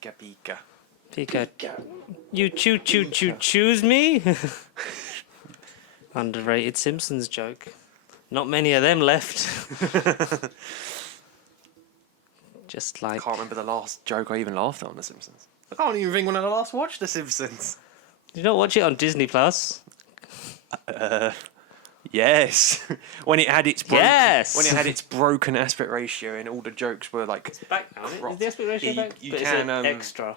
Pika Pika. Pika. You choose me? Underrated Simpsons joke. Not many of them left. Just like... I can't remember the last joke I even laughed at on The Simpsons. I can't even think when I last watched The Simpsons. Did you not watch it on Disney Plus? Yes. When it had its broken aspect ratio and all the jokes were like... It's back now, isn't it? Is the aspect ratio back? You but can... is it extra?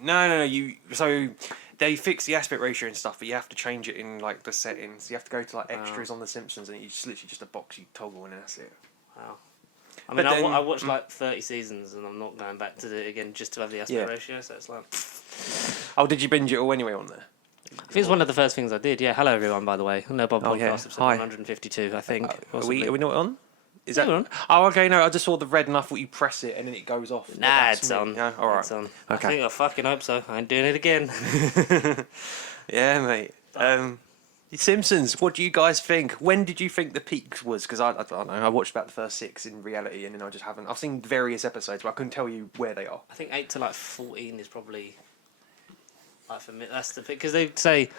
No. So they fix the aspect ratio and stuff, but you have to change it in like the settings. You have to go to like extras on The Simpsons, and it's literally just a box you toggle and that's it. Wow. I mean, I watched like 30 seasons, and I'm not going back to do it again just to have the aspect ratio. So it's like. Oh, did you binge it all anyway on there? I think it's one of the first things I did. Yeah. Hello, everyone. By the way, No Bob Podcast episode 152. I think. Are we not on? Is that on? Oh, okay. No, I just saw the red and I thought you press it and then it goes off. Nah, it's on. Yeah, all right. It's on. Okay. I fucking hope so. I ain't doing it again. Yeah, mate. The Simpsons. What do you guys think? When did you think the peak was? Because I don't know. I watched about the first 6 in reality, and then I just haven't. I've seen various episodes, but I couldn't tell you where they are. I think 8 to like 14 is probably. Like for me, that's the thing, because they say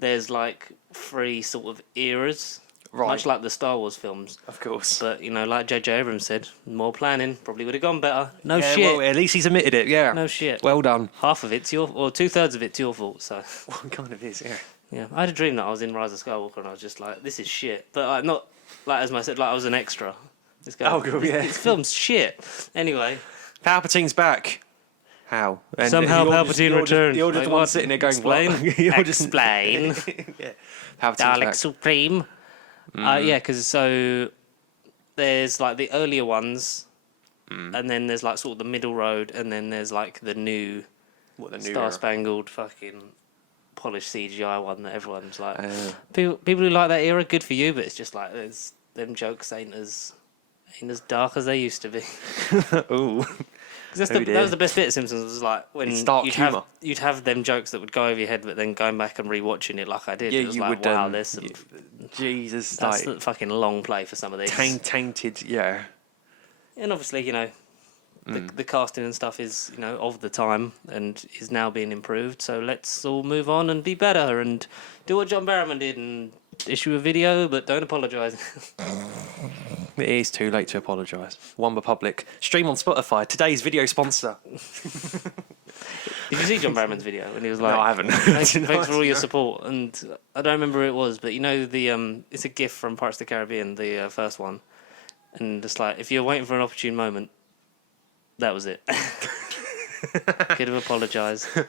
there's like 3 sort of eras. Right. Much like the Star Wars films. Of course. But, you know, like J.J. Abrams said, more planning, probably would have gone better. No yeah, shit. Well, at least he's admitted it, yeah. No shit. Well done. Half of it's your... Or 2/3 of it's your fault, so... Well, it kind of is, yeah. Yeah. I had a dream that I was in Rise of Skywalker and I was just like, this is shit. But, like, not... Like, as I said, like, I was an extra. This guy, oh, good, yeah. This film's shit. Anyway. Palpatine's back. How? And somehow Palpatine returned. You're just the one sitting there going, explain? Explain. Yeah. Palpatine's Dalek back. Supreme. Yeah, because so there's like the earlier ones, and then there's like sort of the middle road, and then there's like the new Star Spangled fucking polished CGI one that everyone's like. People who like that era, good for you, but it's just like there's them jokes ain't as dark as they used to be. Ooh. Because that was the best bit of Simpsons, was like when you'd have them jokes that would go over your head, but then going back and rewatching it like I did, it was like, wow, there's some... Jesus, that's the fucking long play for some of these. Tainted, yeah. And obviously, you know, the casting and stuff is, you know, of the time and is now being improved, so let's all move on and be better and do what John Barrowman did and issue a video, but don't apologise. It is too late to apologise. One Republic. Stream on Spotify. Today's video sponsor. Did you see John Barrowman's video? And he was like, no, I haven't. Thanks for all your support. And I don't remember who it was, but you know, it's a GIF from Pirates of the Caribbean, the first one. And it's like, if you're waiting for an opportune moment, that was it. Could have apologised. At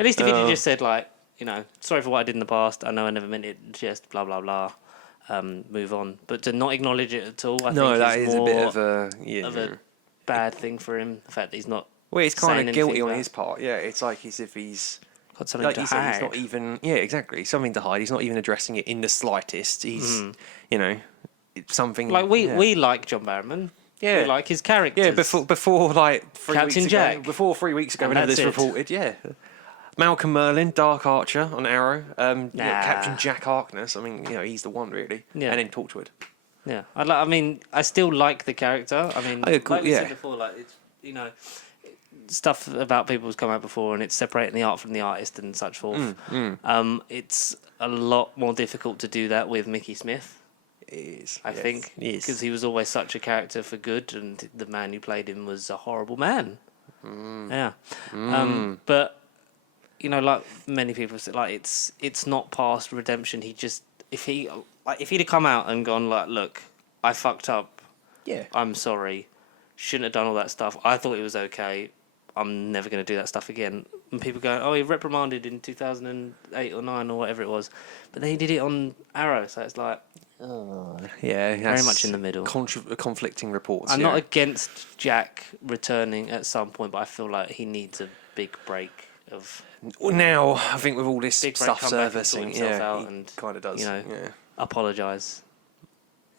least if you just said, like, you know, sorry for what I did in the past. I know I never meant it. Just blah, blah, blah. Move on. But to not acknowledge it at all, I think that is a more bit of a bad thing for him. The fact that he's not. Well, he's kind of guilty on his part. Yeah, it's like as if he's got something to hide. He's not even. Yeah, exactly. Something to hide. He's not even addressing it in the slightest. He's, you know, it's something. Like we like John Barrowman. Yeah, we like his characters. Yeah, before like 3 Captain weeks Jack. ago. Before 3 weeks ago, whenever this reported, yeah. Malcolm Merlin, Dark Archer on Arrow, Captain Jack Harkness. I mean, you know, he's the one really. Yeah. And then Torchwood. Yeah, I mean, I still like the character. I mean, like we said before, like it's, you know, stuff about people has come out before, and it's separating the art from the artist and such forth. It's a lot more difficult to do that with Mickey Smith. It is. I think because he was always such a character for good, and the man who played him was a horrible man. Yeah, but. You know, like many people say, like it's not past redemption. He just if he'd have come out and gone like, look, I fucked up. Yeah, I'm sorry. Shouldn't have done all that stuff. I thought it was okay. I'm never going to do that stuff again. And people go, oh, he reprimanded in 2008 or 9 or whatever it was, but they did it on Arrow, so it's like, yeah, very much in the middle. Conflicting reports. I'm not against Jack returning at some point, but I feel like he needs a big break of. Now, I think with all this stuff servicing, he and kind of does. You know, apologise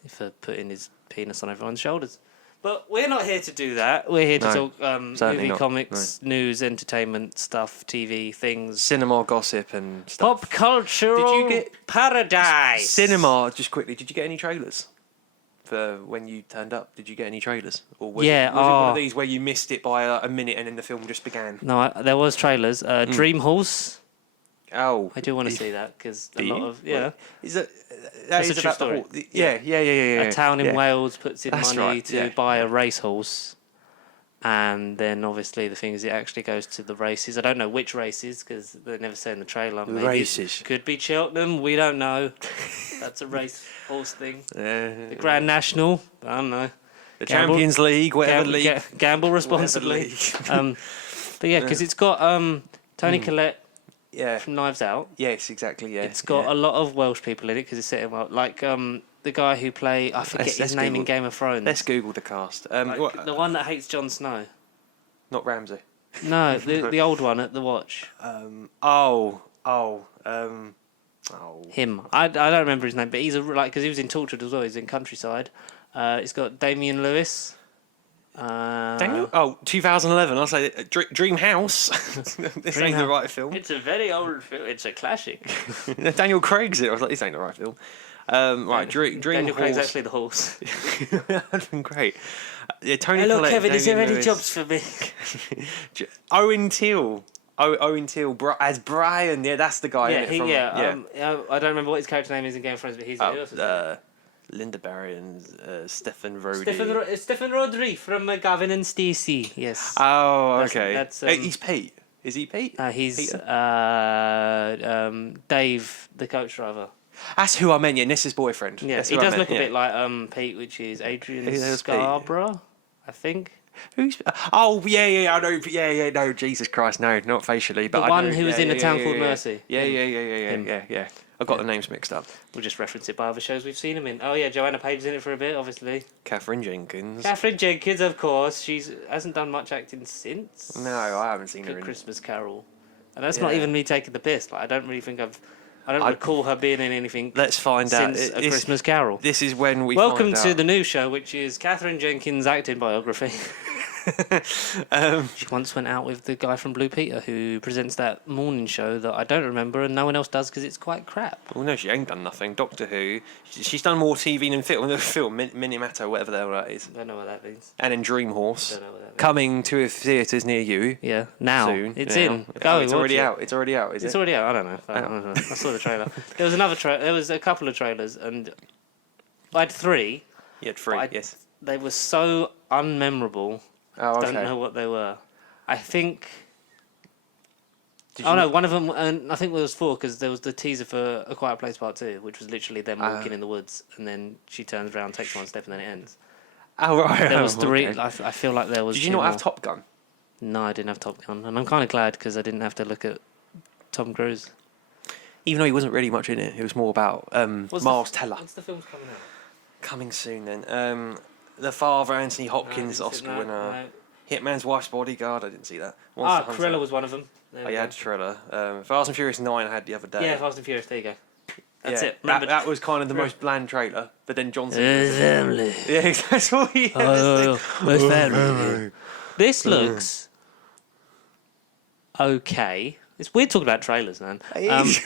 for putting his penis on everyone's shoulders. But we're not here to do that. We're here to talk movie, comics, news, entertainment stuff, TV things, cinema gossip and stuff. Pop culture. Did you get paradise? Cinema? Just quickly, did you get any trailers for when you turned up? Did you get any trailers, or was Yeah, it one of these where you missed it by a minute and then the film just began? No, there was trailers. Dream Horse. Oh, I do want to see that because a do lot you? of yeah. Is it? That's Is a true about the story. horse? Yeah. A town in yeah. Wales puts in That's money right, to yeah, buy yeah. a racehorse, and then obviously the thing is it actually goes to the races. I don't know which races because they never say in the trailer. Maybe Races. it could be Cheltenham. We don't know. That's a race horse thing. The Grand National. I don't know. The Champions League, whatever league. Gamble responsibly. But yeah, because it's got Tony Collette Yeah. from Knives Out. Yes, exactly. Yeah. It's got a lot of Welsh people in it because it's set him up. Like the guy who I forget his let's name in Google- Game of Thrones. Let's Google the cast. Like, the one that hates Jon Snow. Not Ramsey. No, the old one at the Watch. Him. I don't remember his name, but he's because he was in Tortured as well. He's in Countryside. It's got Damian Lewis. Daniel? 2011. I'll say Dream House. This ain't the right film. It's a very old film. It's a classic. Daniel Craig's it. I was like, this ain't the right film. Right, Dream Daniel Craig's Horse. actually the horse. That'd been great. Yeah, Tony Hello, Collette, Kevin. Is there Damian any Lewis. jobs for me? Owen Teal. Owen Teal as Brian. Yeah, that's the guy. Yeah, innit, I don't remember what his character name is in Game of Thrones, but he's. Linda Barry and Stephen Roddy. Stephen Rodri from Gavin and Stacey. Yes. Oh, That's- okay. that's, He's Pete. Is he Pete? He's Peter? Dave, the coach driver. That's who I meant. Yeah, Nessa's boyfriend. Yeah, That's he who I does meant, look a yeah. bit like Pete, which is Adrian Who the hell's Pete? Scarborough, I think. Who's? Oh, yeah. I know. Yeah. No, Jesus Christ, no, not facially, but The I one know, who was yeah, in A yeah, Town yeah, Called yeah. Mercy. Him. Yeah. I got the names mixed up. We'll just reference it by other shows we've seen him in. Oh yeah, Joanna Page's in it for a bit, obviously. Catherine Jenkins. Catherine Jenkins, of course. She's hasn't done much acting since. No, I haven't seen her The in. Christmas Carol, and that's not Yeah. even me taking the piss. Like I don't really think I don't recall her being in anything. Let's find out. Since A Christmas Carol. This is when we. Welcome find to out. the new show, which is Catherine Jenkins' acting biography. She once went out with the guy from Blue Peter who presents that morning show that I don't remember and no one else does because it's quite crap. Well, no, she ain't done nothing. Doctor Who. She's done more TV than film. Minimato, whatever the hell that is. I don't know what that means. And then Dream Horse. Don't know what that means. Coming to theatres near you. Yeah, now. Soon. It's now. in. Go, it's watch already it. out. It's already out, is It's it? already out. I don't know. I don't know. I saw the trailer. There was another There was a couple of trailers and I had three. You had 3, but yes. They were so unmemorable. Oh, okay. Don't know what they were. I think. Did Oh you no, not- one of them, and I think there was 4 because there was the teaser for A Quiet Place Part 2, which was literally them walking in the woods, and then she turns around, takes one step, and then it ends. Oh, right. There was 3. Okay. I feel like there was. Did you 2 not have more. Top Gun? No, I didn't have Top Gun, and I'm kind of glad because I didn't have to look at Tom Cruise. Even though he wasn't really much in it, it was more about What's Miles the, Teller. What's the film's coming out? Coming soon then. The father, Anthony Hopkins, Oscar winner. No. Hitman's Wife's Bodyguard, I didn't see that. Monster Hunter. Cruella was one of them. There Oh, we you go. had Triller. Fast and Furious 9 I had the other day. Yeah, Fast and Furious. There you go. That's Yeah, it. Remember, That was kind of the most bland trailer, but then Johnson. family. Yeah, that's all he Oh, where's family? This looks okay. It's weird talking about trailers, man. Where- 'Cause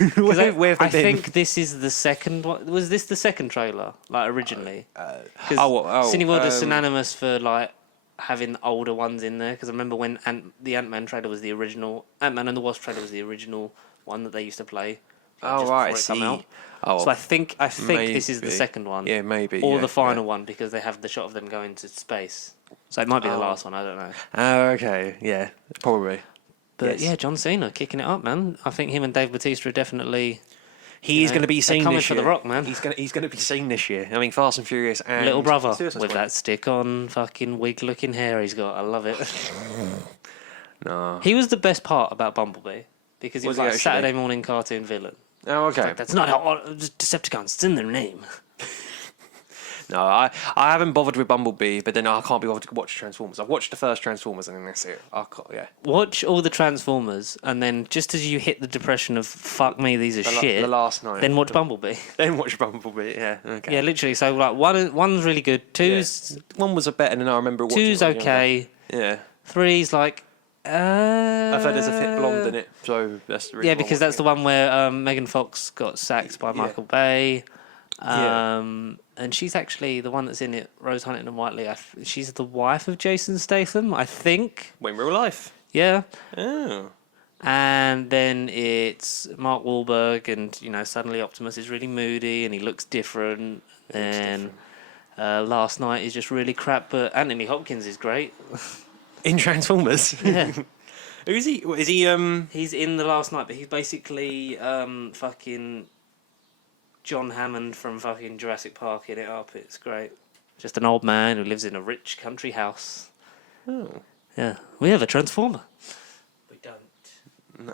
where have they I been? think this is the second one. Was this the second trailer, like originally? Because oh, Cineworld is synonymous for like having older ones in there. Because I remember when the Ant-Man trailer was the original. Ant-Man and the Wasp trailer was the original one that they used to play. like, Oh, just right, I before it come see. out. Oh, So I think this is the maybe. second one. Yeah, maybe. Or yeah, the final one because they have the shot of them going to space. So it might be the Oh. last one. I don't know. Oh, okay. Yeah, probably. But Yes. yeah, John Cena kicking it up, man. I think him and Dave Bautista are definitely He is know, going to be they're seen coming this for year. The Rock, man. He's going to be seen this year. I mean, Fast and Furious and little brother Suicide with Squad. that stick-on fucking wig-looking hair he's got. I love it. No. He was the best part about Bumblebee because he was Was he like a actually? Saturday morning cartoon villain. Oh, okay. Like, that's not how Decepticons. It's in their name. No, I haven't bothered with Bumblebee, but then I can't be bothered to watch Transformers. I've watched the first Transformers and then that's it. I can't, yeah. Watch all the Transformers, and then just as you hit the depression of "fuck me, these are shit," The last night. then watch Bumblebee. Then watch Bumblebee. Yeah. Okay. Yeah, literally. So like one's really good. Two's One was a better than I remember watching. two's when I was okay. younger. Yeah. Three's like. I've heard there's a fit blonde in it, so that's the reason Yeah, I'm because that's the watching one where Megan Fox got sacked by Michael Bay. And she's actually the one that's in it, Rose Huntington Whiteley. She's the wife of Jason Statham, I think. Well, in real life. Yeah. Oh. And then it's Mark Wahlberg, and suddenly Optimus is really moody and he looks different. And Last Night is just really crap, but Anthony Hopkins is great. In Transformers. Yeah. Who is he? Is he? He's in the Last Night, but he's basically fucking John Hammond from fucking Jurassic Park in it up. It's great. Just an old man who lives in a rich country house. Oh. Yeah, we have a Transformer. We don't.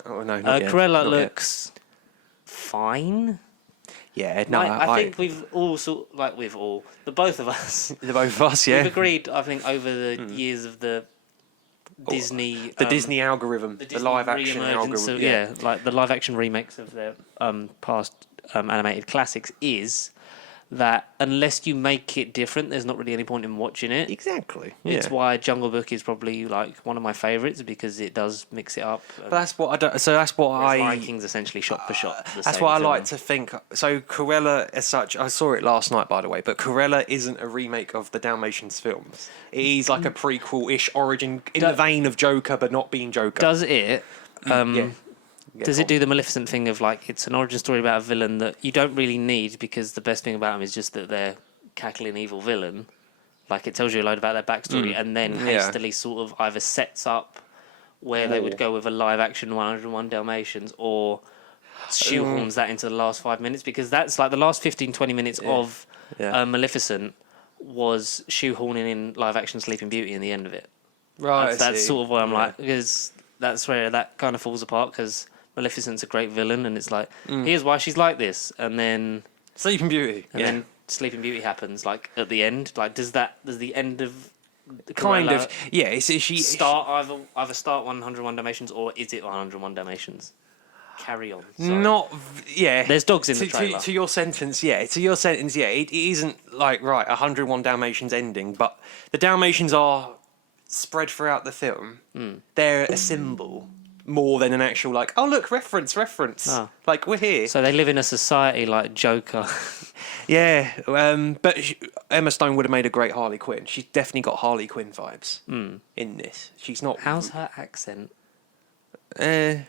No, not yet. Cruella Not looks fine. Yeah, no, I think we've all the both of us. The both of us, yeah. We've agreed, I think, over the years of the Disney, Disney algorithm, the live action algorithm, like the live action remakes of their past animated classics, is that unless you make it different, there's not really any point in watching it. Exactly. It's why Jungle Book is probably like one of my favourites, because it does mix it up. But that's what I don't. So that's what Vikings essentially shot for shot. That's what I like to think. So Cruella, as such, I saw it last night, by the way. But Cruella isn't a remake of the Dalmatians films. It is like a prequel-ish origin in the vein of Joker, but not being Joker. Does it? Does it do the Maleficent thing of like it's an origin story about a villain that you don't really need, because the best thing about them is just that they're cackling evil villain? Like it tells you a load about their backstory and then hastily sort of either sets up where they would go with a live action 101 Dalmatians, or shoehorns that into the last 5 minutes, because that's like the last 15-20 minutes of Maleficent was shoehorning in live action Sleeping Beauty in the end of it. Right. That's sort of what I'm like, because that's where that kind of falls apart, because Maleficent's a great villain, and it's like, here's why she's like this, and then Sleeping Beauty, then Sleeping Beauty happens like at the end. Like, does the end of kind Cruella of she start either start 101 Dalmatians, or is it 101 Dalmatians? Carry on. Sorry. Not There's dogs in the trailer. To your sentence, it isn't like 101 Dalmatians ending, but the Dalmatians are spread throughout the film. They're a symbol more than an actual like, oh look, reference. Like, we're here. So they live in a society like Joker. But Emma Stone would have made a great Harley Quinn. She's definitely got Harley Quinn vibes in this. She's not. How's her accent? Like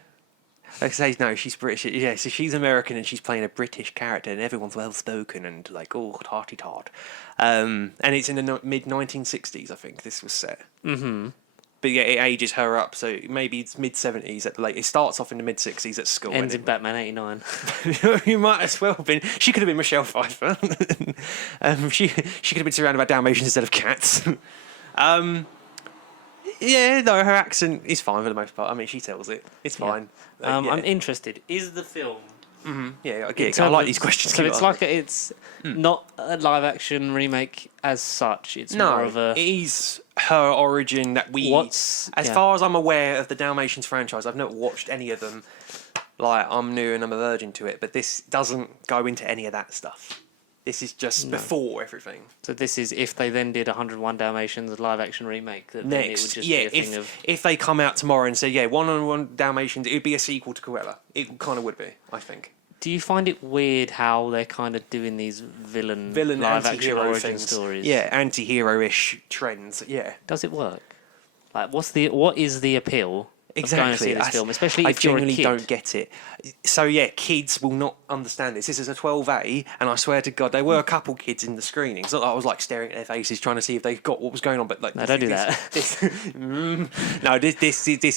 I say, no, she's British. Yeah, so she's American and she's playing a British character, and everyone's well spoken and like, oh, hearty tart. And it's in the mid 1960s, I think this was set. Mm-hmm. But yeah, it ages her up, so maybe it's mid 70s at the late. It starts off in the mid 60s at school. Ends in Batman 89. You might as well have been. She could have been Michelle Pfeiffer. She could have been surrounded by Dalmatians instead of cats. Yeah, no, her accent is fine for the most part. I mean, she tells it. It's fine. I'm interested. Is the film? Mm-hmm. Yeah, I get it. I like these questions. So it's like it's not a live action remake as such. It's more of a. It is her origin that we. Far as I'm aware of the Dalmatians franchise, I've not watched any of them. Like, I'm new and I'm a virgin to it, but this doesn't go into any of that stuff. This is just before everything. So this is if they then did 101 Dalmatians, a live action remake. Then it would just be a thing of. If they come out tomorrow and say 101 Dalmatians, it would be a sequel to Cruella. It kind of would be, I think. Do you find it weird how they're kind of doing these villain live action origin stories? Yeah, anti-hero-ish trends. Yeah. Does it work? Like, what is the appeal? Exactly. Of going to see this film, especially if I you're a kid. genuinely don't get it. So yeah, kids will not understand this. This is a 12A, and I swear to God, there were a couple kids in the screening. So I was like staring at their faces, trying to see if they got what was going on. But like, no, don't do that. This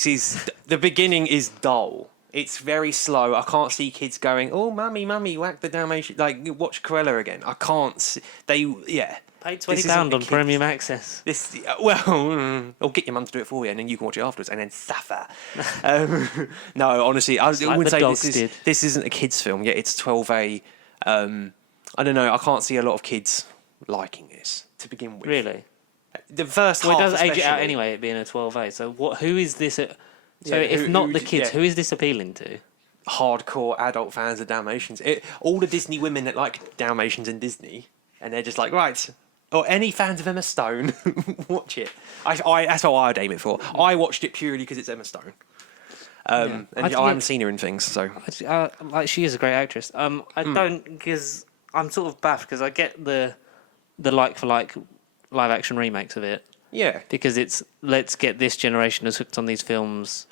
is the beginning is dull. It's very slow. I can't see kids going, "Oh, mummy, whack the Dalmatian." Like, watch Cruella again. I can't see. Paid £20 on premium access. Or get your mum to do it for you, and then you can watch it afterwards, and then suffer. No, honestly, I would say this isn't a kids' film. Yeah, it's 12A. I don't know. I can't see a lot of kids liking this to begin with. Really? The first half, it does age it out anyway, it being a 12A. So who is this? If not the kids, who is this appealing to? Hardcore adult fans of Dalmatians. All the Disney women that like Dalmatians and Disney, and they're just like, right. Or any fans of Emma Stone, watch it. That's what I'd aim it for. I watched it purely because it's Emma Stone. And I haven't seen her in things, so. Like, she is a great actress. I don't, because I'm sort of baffed because I get the like for like live action remakes of it. Yeah. Because it's let's get this generation as hooked on these films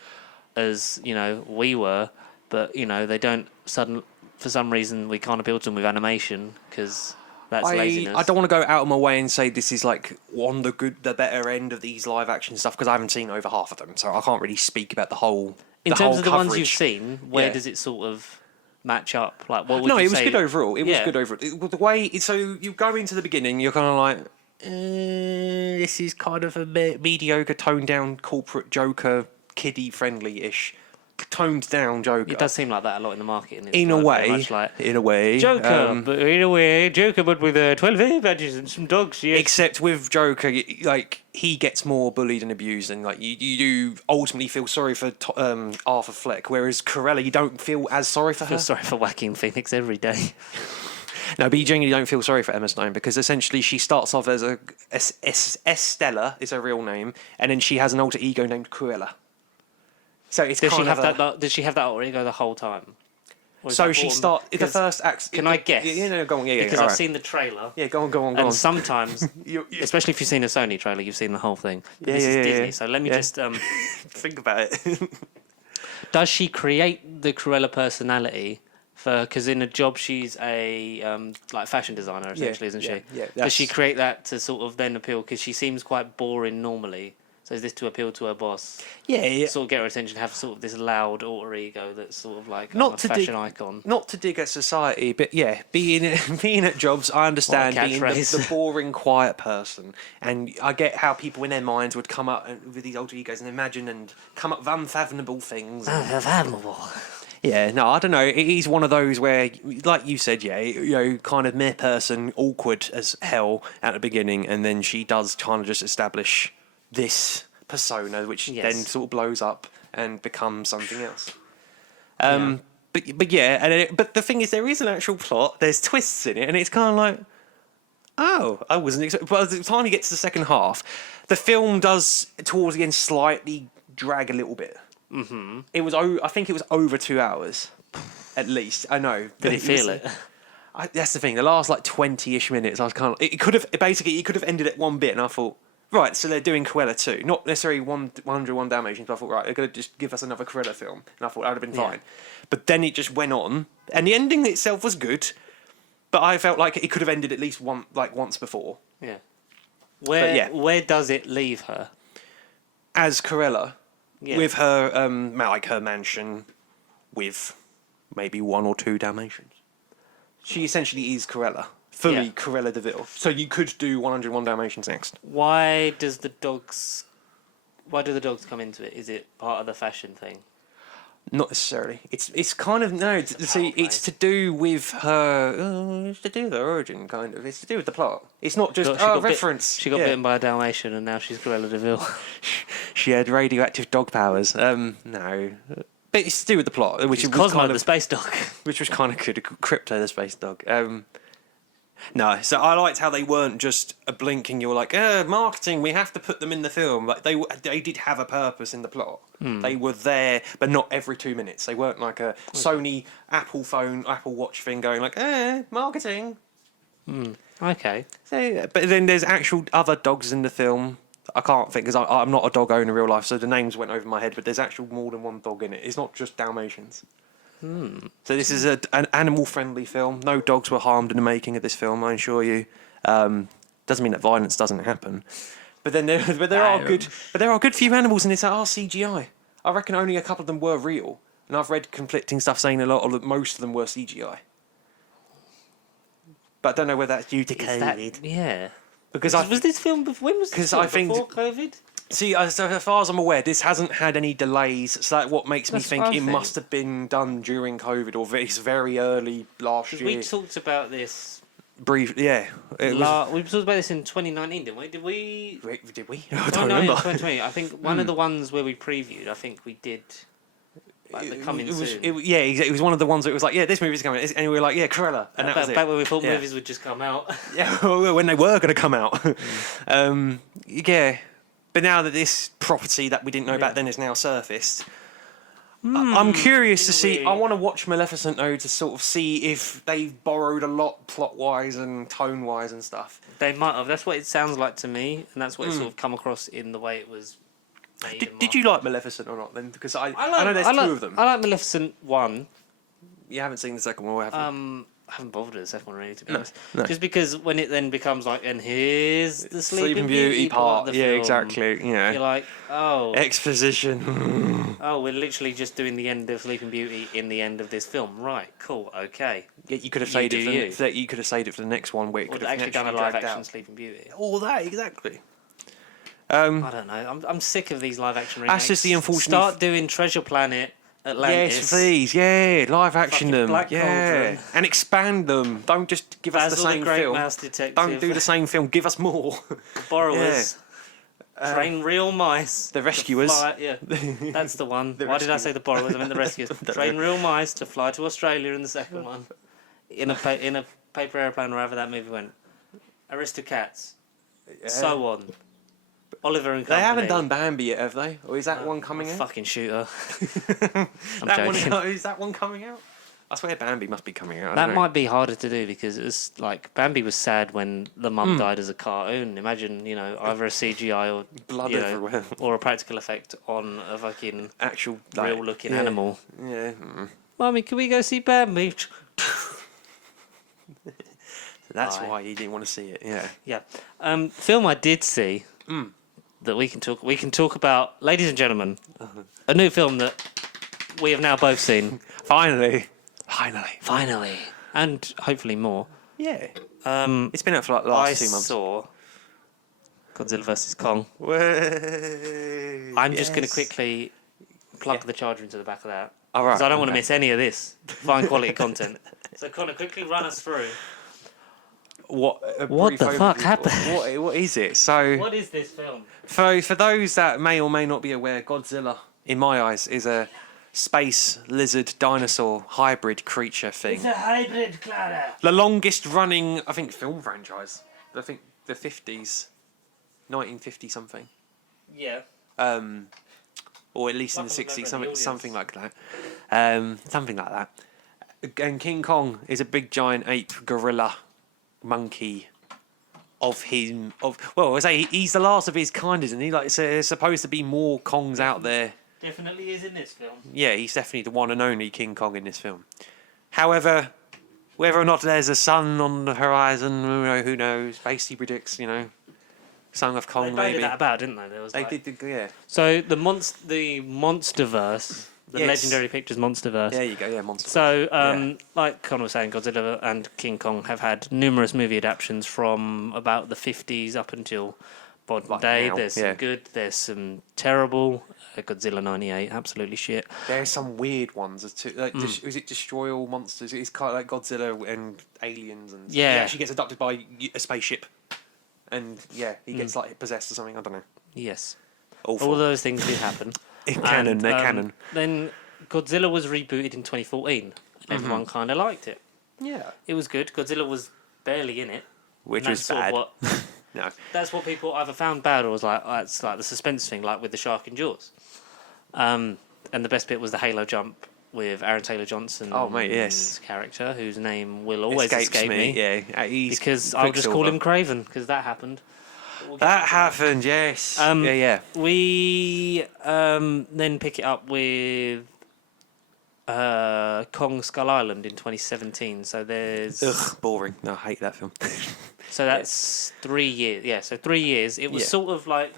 as we were, but they don't for some reason we can't appeal to them with animation because that's laziness. I don't want to go out of my way and say this is like on the better end of these live action stuff because I haven't seen over half of them, so I can't really speak about the whole. In terms of the coverage. ones you've seen, where does it sort of match up? Like, what would you say? No, it was good overall. It was good overall. The way so you go into the beginning, you're kind of like, this is kind of a mediocre, toned down corporate Joker, kiddie friendly-ish. Toned down Joker. It does seem like that a lot in the market. And in a way, Joker, Joker, but with 12 badges and some dogs. Yes. Except with Joker, like he gets more bullied and abused, and like you do ultimately feel sorry for Arthur Fleck, whereas Cruella, you don't feel as sorry for her. I feel sorry for Joaquin Phoenix every day. No, but you genuinely don't feel sorry for Emma Stone because essentially she starts off as Estella is her real name, and then she has an alter ego named Cruella. So it's Does she have that? Did she have that alter ego the whole time? So she the first act. Can I guess? Yeah, no, go on. Yeah, because I've seen the trailer. Yeah, go on. And sometimes, especially if you've seen a Sony trailer, you've seen the whole thing. But this is Disney, so let me just think about it. Does she create the Cruella personality? Because in a job she's a like fashion designer essentially, isn't she? Yeah. Does she create that to sort of then appeal? Because she seems quite boring normally. So is this to appeal to her boss? Yeah. Sort of get her attention, have sort of this loud alter ego that's sort of like not a to fashion icon. Not to dig at society, but yeah, being at jobs, I understand being the boring, quiet person, and I get how people in their minds would come up with these alter egos and imagine and come up with unfathomable things. Unfathomable. Yeah, no, I don't know. It is one of those where, like you said, kind of mere person, awkward as hell at the beginning, and then she does kind of just establish this persona, which then sort of blows up and becomes something else. But but the thing is, there is an actual plot. There's twists in it, and it's kind of like, oh, I wasn't expecting. But by the time you get to the second half, the film does towards the end slightly drag a little bit. Mm-hmm. I think it was over 2 hours, at least. I know. Did you feel it? That's the thing. The last like 20-ish minutes, I was kind of. It could have ended at one bit, and I thought, right, so they're doing Cruella 2, not necessarily 101 Dalmatians. But I thought, right, they're going to just give us another Cruella film, and I thought that would have been fine. But then it just went on, and the ending itself was good, but I felt like it could have ended at least once before. Yeah. Where does it leave her? As Cruella. Yeah. With her, her mansion, with maybe 1 or 2 Dalmatians. She essentially is Cruella. Fully Cruella de Vil. So you could do 101 Dalmatians next. Why do the dogs come into it? Is it part of the fashion thing? Not necessarily. It's kind of it's to do with her. It's to do with her origin, kind of. It's to do with the plot. It's not just reference. She got bitten by a Dalmatian, and now she's Cruella de Vil. She had radioactive dog powers. No, but it's to do with the plot, which was Cosmo kind of the space dog, which was kind of good. Crypto the space dog. No, so I liked how they weren't just a blinking. You're like, marketing. We have to put them in the film. Like they did have a purpose in the plot. They were there, but not every 2 minutes. They weren't like a Sony Apple Watch thing going like, marketing. Okay. So, but then there's actual other dogs in the film. I can't think because I'm not a dog owner in real life, so the names went over my head. But there's actual more than one dog in it. It's not just Dalmatians. So this is an animal-friendly film. No dogs were harmed in the making of this film, I assure you. Doesn't mean that violence doesn't happen, but then there are good few animals in this that are CGI. I reckon only a couple of them were real, and I've read conflicting stuff saying most of them were CGI. But I don't know whether that's due to COVID. Because was this film before? When was this film? Before COVID? See, so as far as I'm aware, this hasn't had any delays, so that's what makes me think it must have been done during COVID or it's very early last year. We talked about this briefly, yeah. We talked about this in 2019, didn't we? Did we? I don't remember. 2020. I think one of the ones where we previewed, I think we did. Like, they're coming soon. It was one of the ones that was like, this movie's coming, and we were like, Cruella, and that was it. Back when we thought movies would just come out. When they were going to come out. But now that this property that we didn't know back then is now surfaced, I'm curious to see. really- I want to watch Maleficent though to sort of see if they've borrowed a lot plot wise and tone wise and stuff. They might have. That's what it sounds like to me, and that's what it sort of come across in the way it was made. Did you like Maleficent or not then? Because I I know there's two of them. I like Maleficent 1. You haven't seen the second one, have you? I haven't bothered with the second one really, to be No, honest. no. Just because when it then becomes like, and here's the Sleeping Beauty Beauty part of the yeah, film. exactly. You're Yeah. like, oh, Exposition. oh, we're literally just doing the end of Sleeping Beauty in the end of this film. Right, cool, okay. Yeah, you could have You saved do it. You could have saved it for the next one where it Or could have actually done a naturally live dragged action out. Sleeping Beauty. All that exactly. I don't know. I'm sick of these live action remakes. That's just the unfortunate. Start doing Treasure Planet, Atlantis. Yes, please. Yeah, live action Fucking them. Black Yeah, Cauldron. and expand them. Don't just give us Basil the the same Great film. Mouse Detective. Don't do the same film. Give us more. Borrowers. Train real mice. The to Rescuers. fly- yeah, that's the one. The Why did I Rescuers. say the borrowers? I meant the rescuers. Train real mice to fly to Australia in the second one. In a paper airplane, wherever that movie went. Aristocats. So on. Oliver and Company. They haven't done Bambi yet, have they? Or is that one coming out? Fucking shooter. I'm That joking. one, is that one coming out? I swear Bambi must be coming out. I That don't know. might be harder to do because it was like Bambi was sad when the mum died as a cartoon. Imagine, either a CGI or Blood everywhere. or a practical effect on a fucking Actual real looking yeah. animal. Yeah. Mummy, can we go see Bambi? That's Aye. why you didn't want to see it. Yeah. Yeah. Film I did see that we can talk about, ladies and gentlemen, a new film that we have now both seen. Finally. Finally. And hopefully more. Yeah. It's been out for like the last 2 months. saw Godzilla vs. Kong. Way. I'm just going to quickly plug the charger into the back of that. All right. Because I don't want to okay. miss any of this fine quality content. So Connor, quickly run us through. What What the fuck happened? What is it? So What is this film? for those that may or may not be aware, Godzilla, in my eyes, is a space lizard dinosaur hybrid creature thing. a hybrid, Clara. The longest running, I think, film franchise. I think the 50s, 1950 something. Yeah. Or at least in the Fucking 60s, remember the something, audience. something like that. Something like that. And King Kong is a big giant ape gorilla monkey well, I say he's the last of his kind, isn't he? Like, so there's supposed to be more Kongs out there. Definitely is in this film. Yeah, he's definitely the one and only King Kong in this film. However, whether or not there's a sun on the horizon, who knows? Basically predicts, Son of They Kong, made maybe. that about, didn't they? There was They like... did, yeah. So the Monsterverse, the Yes. Legendary Pictures Monsterverse. There you go, yeah, monster. So, Yeah. like Connor was saying, Godzilla and King Kong have had numerous movie adaptations from about the 50s up until modern Like day. now, There's yeah. some good, there's some terrible. Godzilla 98, absolutely shit. There's some weird ones. Like, is it Destroy All Monsters? It's kind of like Godzilla and aliens, and Yeah. he actually gets abducted by a spaceship, and yeah, he gets like possessed or something. I don't know. Yes. Awful. All those things did happen. Canon, And, they're canon. Then Godzilla was rebooted in 2014. Everyone kind of liked it. Yeah, It was good. Godzilla was barely in it. which and was that's sort of bad. what- No, That's what people either found bad or was like, oh, it's like the suspense thing, like with the shark in Jaws. And the best bit was the Halo jump with Aaron Taylor Johnson's Oh, mate, yes. character, whose name will always escapes escape me. Yeah, he's Because I'll just call Quicksilver. him Craven, because that happened. We'll get That into happened. Yes. Um, yeah. We then pick it up with Kong Skull Island in 2017. So there's Ugh, boring. No, I hate that film. so that's 3 years. Yeah, so 3 years. It was Yeah. sort of like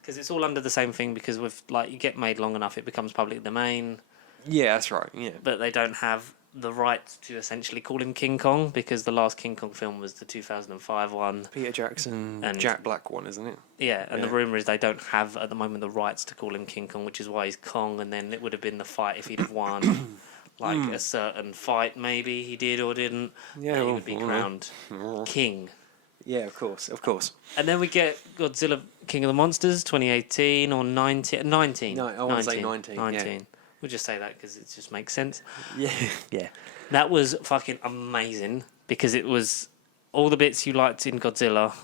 because it's all under the same thing. Because with like you get made long enough, it becomes public domain. Yeah, that's right. Yeah. But they don't have the rights to essentially call him King Kong because the last King Kong film was the 2005 one. Peter Jackson, And- Jack Black one, isn't it? Yeah, and the Yeah. rumour is they don't have at the moment the rights to call him King Kong, which is why he's Kong, and then it would have been the fight if he'd have won like a certain fight, maybe he did or didn't. Yeah, then he well, would be well, crowned King. Yeah, of course, of course. And then we get Godzilla King of the Monsters 2018 or 19. No, I wanna say 19, yeah. We'll just say that because it just makes sense. Yeah, yeah. That was fucking amazing because it was all the bits you liked in Godzilla,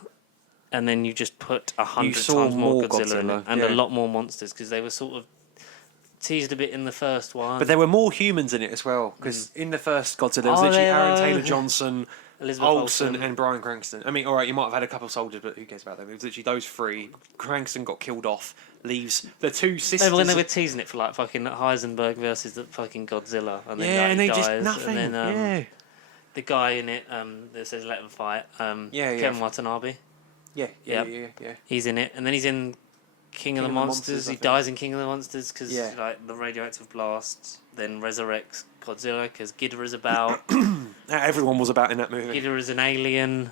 and then you just put 100 saw times more more Godzilla, in it, Godzilla, and yeah. a lot more monsters because they were sort of teased a bit in the first one. But there were more humans in it as well, because in the first Godzilla, there was literally Aaron Taylor-Johnson, Elizabeth Olsen, and Bryan Cranston. I mean, all right, you might have had a couple of soldiers, but who cares about them? It was literally those three. Cranston got killed off, leaves the two sisters. When they were teasing it for like fucking Heisenberg versus the fucking Godzilla, and then and they dies, just nothing. and then the guy in it that says "Let them fight," Ken Watanabe. Yeah. He's in it, and then he's in King of the Monsters. He dies in King of the Monsters because like the radioactive blast, then resurrects Godzilla because Ghidorah's about. Everyone was about in that movie. Ghidorah's an alien,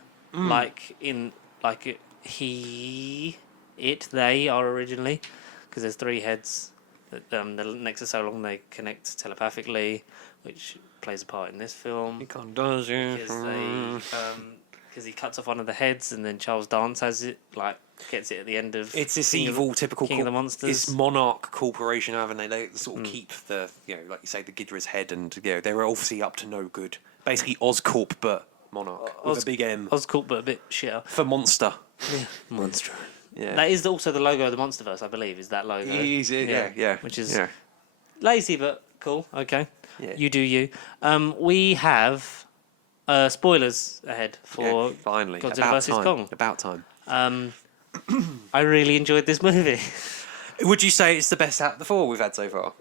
they are originally, because there's three heads. That the necks are so long they connect telepathically, which plays a part in this film. It kind of does, yeah. Because he cuts off one of the heads, and then Charles Dance has it, like gets it at the end of. It's this typical King of the Monsters. It's Monarch Corporation, haven't they? They sort of keep the, like you say, the Ghidorah's head, and they were obviously up to no good. Basically, Oscorp, but Monarch with a big M. Oscorp, but a bit shitter. For Monster. Yeah, Monster. Yeah. That is also the logo of the MonsterVerse, I believe. Is that logo? Yeah. Which is lazy but cool. Okay. Yeah. You do you. We have spoilers ahead for finally Godzilla vs Kong. About time. I really enjoyed this movie. Would you say it's the best out of the four we've had so far?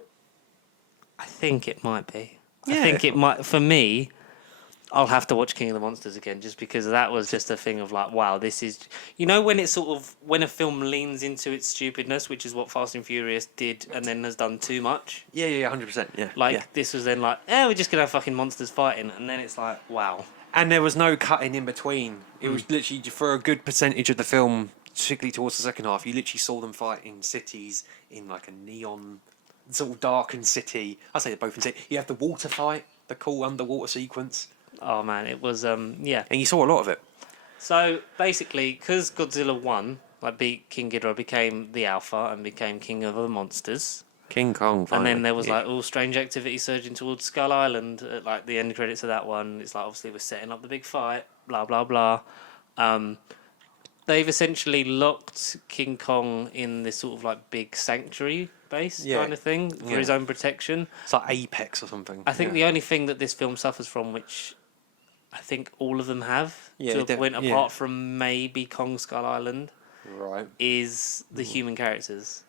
I think it might be. Yeah. I think it might. For me, I'll have to watch King of the Monsters again just because that was just a thing of like, wow, this is... when it's sort of... When a film leans into its stupidness, which is what Fast and Furious did and then has done too much. Yeah, 100%, yeah. This was then like, we're just going to have fucking monsters fighting. And then it's like, wow. And there was no cutting in between. It was literally, for a good percentage of the film, particularly towards the second half, you literally saw them fight in cities, in like a neon, sort of darkened city. I say they're both in city. You have the water fight, the cool underwater sequence. Oh man, it was And you saw a lot of it. So basically, because Godzilla won, beat King Ghidorah, became the alpha and became king of the monsters. King Kong, finally. And then there was all strange activity surging towards Skull Island at the end credits of that one. It's like obviously we're setting up the big fight, blah blah blah. They've essentially locked King Kong in this sort of big sanctuary base kind of thing for his own protection. It's like Apex or something. I think the only thing that this film suffers from, which I think all of them have, to a point apart from maybe Kong Skull Island, right, is the human characters.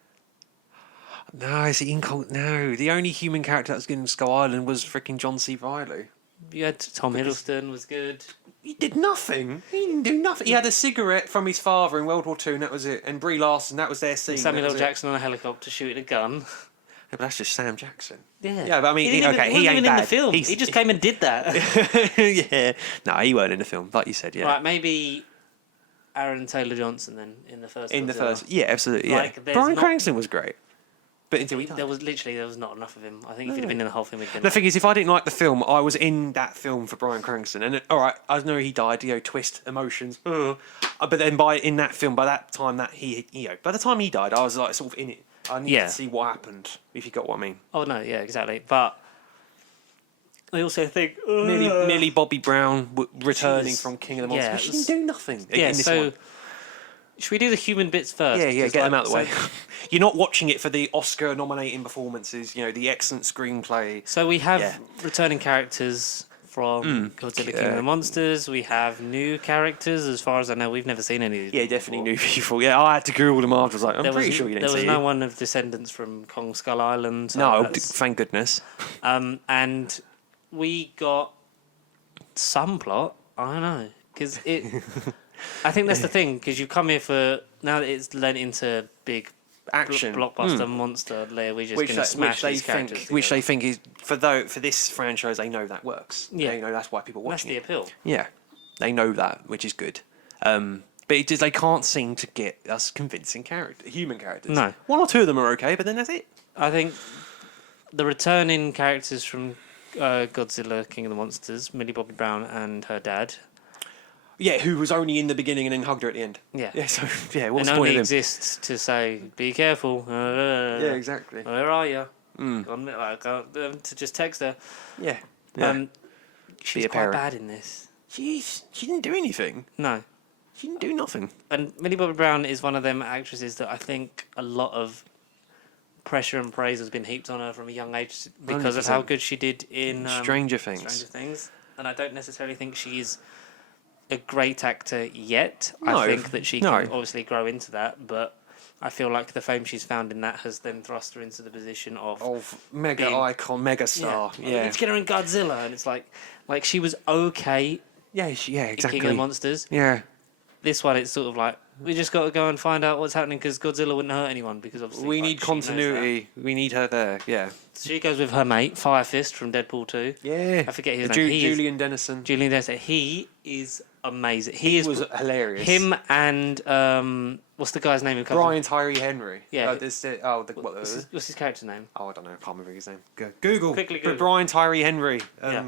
No, is it in Kong? No, the only human character that was good in Skull Island was freaking John C. Reilly. You had Tom Hiddleston was good. He did nothing. He didn't do nothing. He had a cigarette from his father in World War II, and that was it. And Brie Larson, that was their scene. Samuel L. Jackson on a helicopter shooting a gun. Yeah, but that's just Sam Jackson. Yeah. Yeah, but I mean, he ain't bad. in the film. He just came and did that. Yeah. No, he weren't in the film, like you said, yeah. Right, maybe Aaron Taylor-Johnson then, in the first In Godzilla. the first, yeah, absolutely, yeah. Bryan Cranston was great. But until he died. There was not enough of him. I think if he'd have been in the whole film, he'd been... The thing is, if I didn't like the film, I was in that film for Bryan Cranston. And, all right, I know he died, twist, emotions. But then by the time he died, I was sort of in it. I needed to see what happened, if you got what I mean. Oh, no, yeah, exactly. But I also think... Millie Bobby Brown returning from King of the Monsters. Yeah, She didn't do nothing in this so... one. Should we do the human bits first? Yeah, get them out of the way. You're not watching it for the Oscar-nominating performances, the excellent screenplay. So we have returning characters from Godzilla King of the Monsters. We have new characters, as far as I know. We've never seen any of these. Yeah, definitely new people. Yeah, I had to Google them after. I was like, I'm pretty sure you didn't see There was no one of descendants from Kong Skull Island. So no, thank goodness. And we got some plot. I don't know. Because it... I think that's the thing, because you come here for... Now that it's lent into big action blockbuster monster layer, we're just going to smash these characters. Which they think is... For this franchise, they know that works. Yeah. That's why people watch it. That's the appeal. Yeah. They know that, which is good. But they can't seem to get us convincing human characters. No. One or two of them are okay, but then that's it. I think the returning characters from Godzilla King of the Monsters, Millie Bobby Brown and her dad... Yeah, who was only in the beginning and then hugged her at the end. Yeah. Yeah, so, yeah, what's and the point only of him? exists to say, be careful. Yeah, exactly. Where are you? To just text her. Yeah. She's quite bad in this. She didn't do anything. No. She didn't do nothing. And Millie Bobby Brown is one of them actresses that I think a lot of pressure and praise has been heaped on her from a young age because of how 100%. good she did in Stranger Things. Stranger Things. And I don't necessarily think she's a great actor yet. No, I think that she no. can obviously grow into that, but I feel like the fame she's found in that has then thrust her into the position of mega being- icon, mega star. Yeah, let's get her in Godzilla, and it's like she was okay yeah, in King of the exactly. Monsters. Yeah, This one, it's sort of like we just got to go and find out what's happening because Godzilla wouldn't hurt anyone because obviously we like, need she knows that. continuity. We need her there. Yeah, She goes with her mate Fire Fist from Deadpool 2. yeah. I forget his name. Julian Dennison. Julian Dennison. He is amazing. He was hilarious. Him and what's the guy's name who comes? Brian Tyree Henry. Yeah. What's What's his character name? I don't know. I can't remember his name. Google. Quickly But Google. Brian Tyree Henry. Yeah.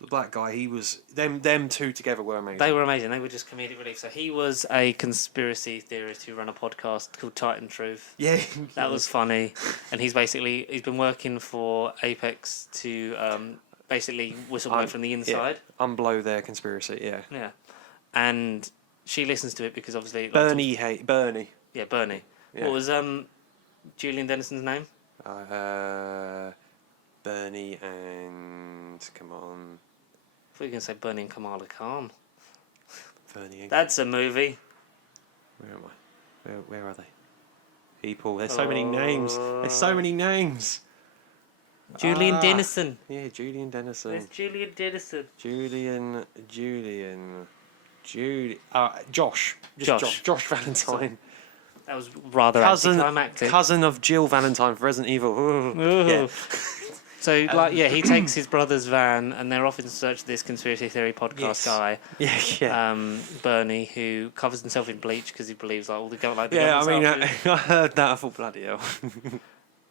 The black guy. He was them two together were amazing. They were amazing. They were just comedic relief. So he was a conspiracy theorist who ran a podcast called Titan Truth. Yeah. That was funny, and he's been working for Apex to basically whistleblow from the inside. Yeah. Unblow their conspiracy. Yeah. Yeah, and she listens to it because obviously Bernie. Yeah, Bernie. Yeah. What was Julian Dennison's name? Bernie and come on. I thought you were going to say Bernie and Kamala Khan. Bernie. And That's a movie. Where am I? Where are they? People. There's so many names. There's so many names. Julian Dennison. Yeah, Julian Dennison. There's Julian Dennison. Josh. Josh Valentine. That was rather anticlimactic. Cousin of Jill Valentine for Resident Evil. Ooh. Ooh. Yeah. So, he takes his brother's van, and they're off in search of this conspiracy theory podcast guy, Bernie, who covers himself in bleach because he believes all the government's after him. I heard that. I thought, bloody hell.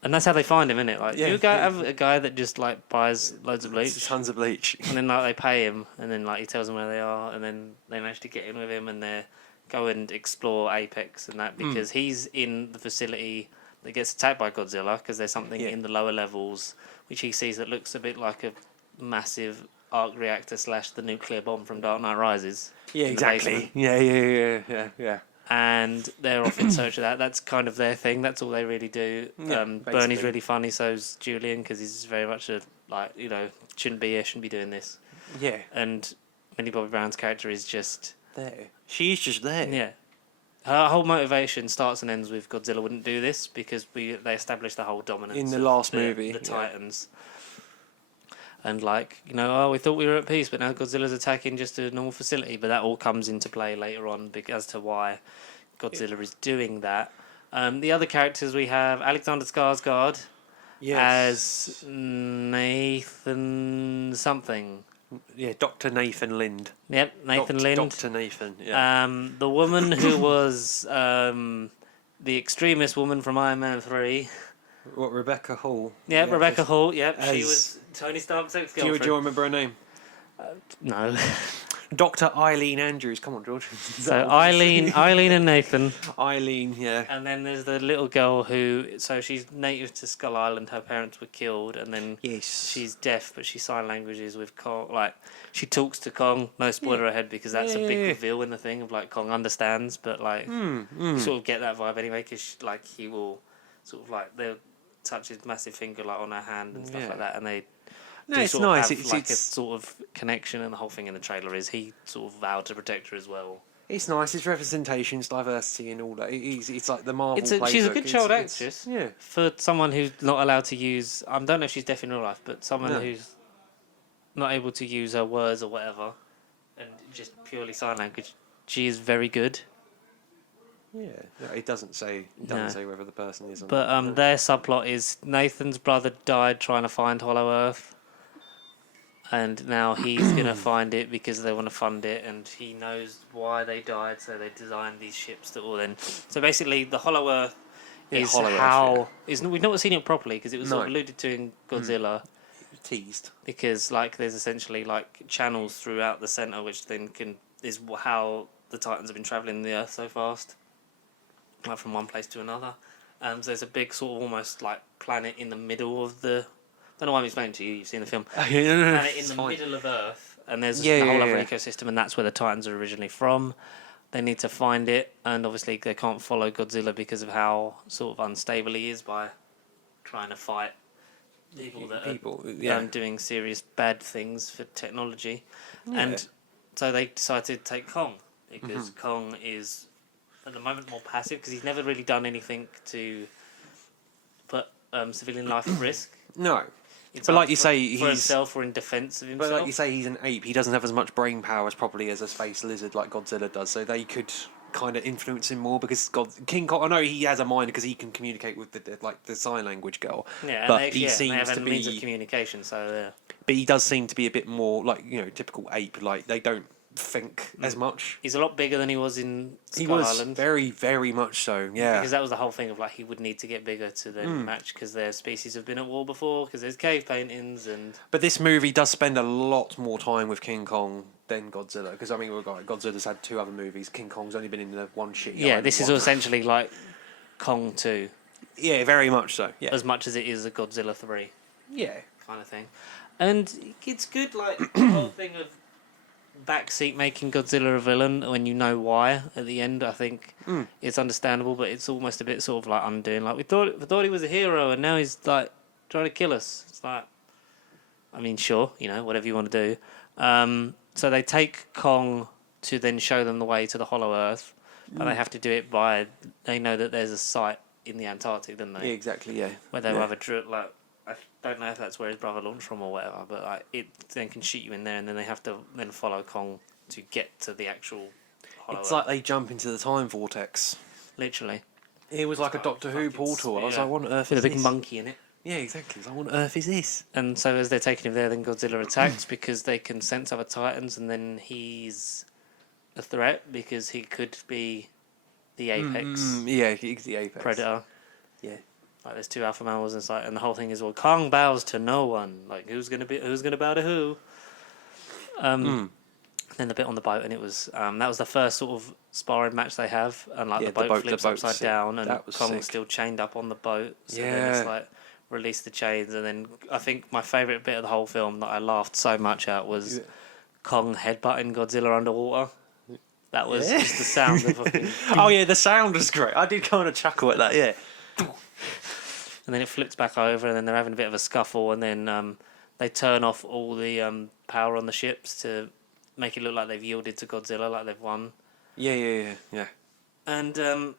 And that's how they find him, isn't it? Like, Yeah, you have a guy that just buys loads of bleach, Tons of bleach. and then they pay him, and then he tells them where they are, and then they manage to get in with him, and they go and explore Apex and that because he's in the facility that gets attacked by Godzilla because there's something in the lower levels which he sees that looks a bit like a massive arc reactor / the nuclear bomb from Dark Knight Rises. Yeah, in the exactly. basement. Yeah. And they're off in search of that. That's kind of their thing. That's all they really do. Yeah, Bernie's basically. really funny. So's Julian because he's very much shouldn't be here, shouldn't be doing this. Yeah. And Millie Bobby Brown's character is just There. She's just there. yeah. Her whole motivation starts and ends with Godzilla wouldn't do this because they established the whole dominance In the of last movie, the yeah. Titans. And we thought we were at peace, but now Godzilla's attacking just a normal facility. But that all comes into play later on as to why Godzilla is doing that. The other characters we have Alexander Skarsgård as Nathan something. Yeah, Dr. Nathan Lind. Yep, Nathan Lind. Dr. Nathan, yeah. The woman who was the extremist woman from Iron Man 3. What, Rebecca Hall? Yep, Yeah, Rebecca Hall. Yep, she as- was Tony Stark's Do you ex-girlfriend. remember her name? No. Dr. Eileen Andrews. Come on, George. So Eileen and Nathan. Eileen, yeah. And then there's the little girl she's native to Skull Island. Her parents were killed, and then Yes. she's deaf, but she sign languages with Kong. She talks to Kong. No spoiler ahead because that's a big Yeah. reveal in the thing of Kong understands, but you sort of get that vibe anyway because he will sort of they'll touch his massive finger on her hand and stuff Yeah. like that, and they. No, do it's sort of nice. have, It's a sort of connection, and the whole thing in the trailer is he sort of vowed to protect her as well. It's nice. It's representation, it's diversity, and all that. It's like the Marvel. She's a playbook. good child actress. Yeah. For someone who's not allowed to use, I don't know if she's deaf in real life, but someone No. who's not able to use her words or whatever, and just purely sign language, she is very good. Yeah. It doesn't say whether the person is or But not. their subplot is Nathan's brother died trying to find Hollow Earth, and now he's gonna find it because they want to fund it, and he knows why they died, so they designed these ships that will then. So basically, the Hollow Earth is Hollow Earth, how we've not seen it properly because it was sort of No. alluded to in Godzilla. Teased. Because there's essentially channels throughout the center which then is how the Titans have been traveling the Earth so fast, from one place to another. So there's a big sort of almost planet in the middle of the. I don't know why I'm explaining to you. You've seen the film. Planet in the middle of Earth, and there's a whole other ecosystem, and that's where the Titans are originally from. They need to find it, and obviously they can't follow Godzilla because of how sort of unstable he is by trying to fight people that yeah. are doing serious bad things for technology, Yeah. and so they decided to take Kong because Kong is at the moment more passive because he's never really done anything to put civilian life at risk. No. It's But like you for, say, for he's... himself or in defence of himself. But like you say, he's an ape. He doesn't have as much brain power as probably as a space lizard like Godzilla does. So they could kind of influence him more because King Kong. I know he has a mind because he can communicate with the sign language girl. Yeah, but and he they seems have to a means of be. communication. So But he does seem to be a bit more like typical ape. Like they don't think as much. he's a lot bigger than he was in He Skull was Island. very, very much so. Yeah. Because that was the whole thing of like he would need to get bigger to then match because their species have been at war before because there's cave paintings and But this movie does spend a lot more time with King Kong than Godzilla. Because I mean, we've got Godzilla's had 2 other movies. King Kong's only been in the one shitty. yeah, island this is one. essentially like Kong 2 Yeah, very much so. Yeah. as much as it is a Godzilla 3 Yeah. kind of thing, and it's good like the whole thing of backseat making Godzilla a villain when you know why at the end. I think it's understandable, but it's almost a bit sort of like undoing. Like we thought he was a hero, and now he's like trying to kill us. It's like, I mean, sure, whatever you want to do. So they take Kong to then show them the way to the Hollow Earth, but they have to do it by. They know that there's a site in the Antarctic, don't they? Yeah, exactly. Yeah. Where they will have a drill. Like I don't know if that's where his brother launched from or whatever, but like it then can shoot you in there, and then they have to then follow Kong to get to the actual Hollow It's Earth. like they jump into the time vortex. Literally. It was like a Doctor Who portal. I was like, what on earth With is a big this? monkey in it. Yeah, exactly. Like, what on earth is this? And so as they're taking him there, then Godzilla attacks because they can sense other titans, and then he's a threat because he could be the apex Yeah, he's the apex. predator. Yeah. Like there's 2 alpha males, and it's like, and the whole thing is, well, Kong bows to no one. Like who's gonna bow to who? Then the bit on the boat, and it was that was the first sort of sparring match they have, and like Yeah, the boat the flips boat's upside sick. down, and That was Kong's sick. still chained up on the boat. So then it's Yeah. like release the chains, and then I think my favourite bit of the whole film that I laughed so much at was Kong headbutting Godzilla underwater. That was just the sound of fucking. Oh yeah, the sound was great. I did kind of chuckle at that. Yeah. And then it flips back over, and then they're having a bit of a scuffle, and then they turn off all the power on the ships to make it look like they've yielded to Godzilla, like they've won. Yeah. And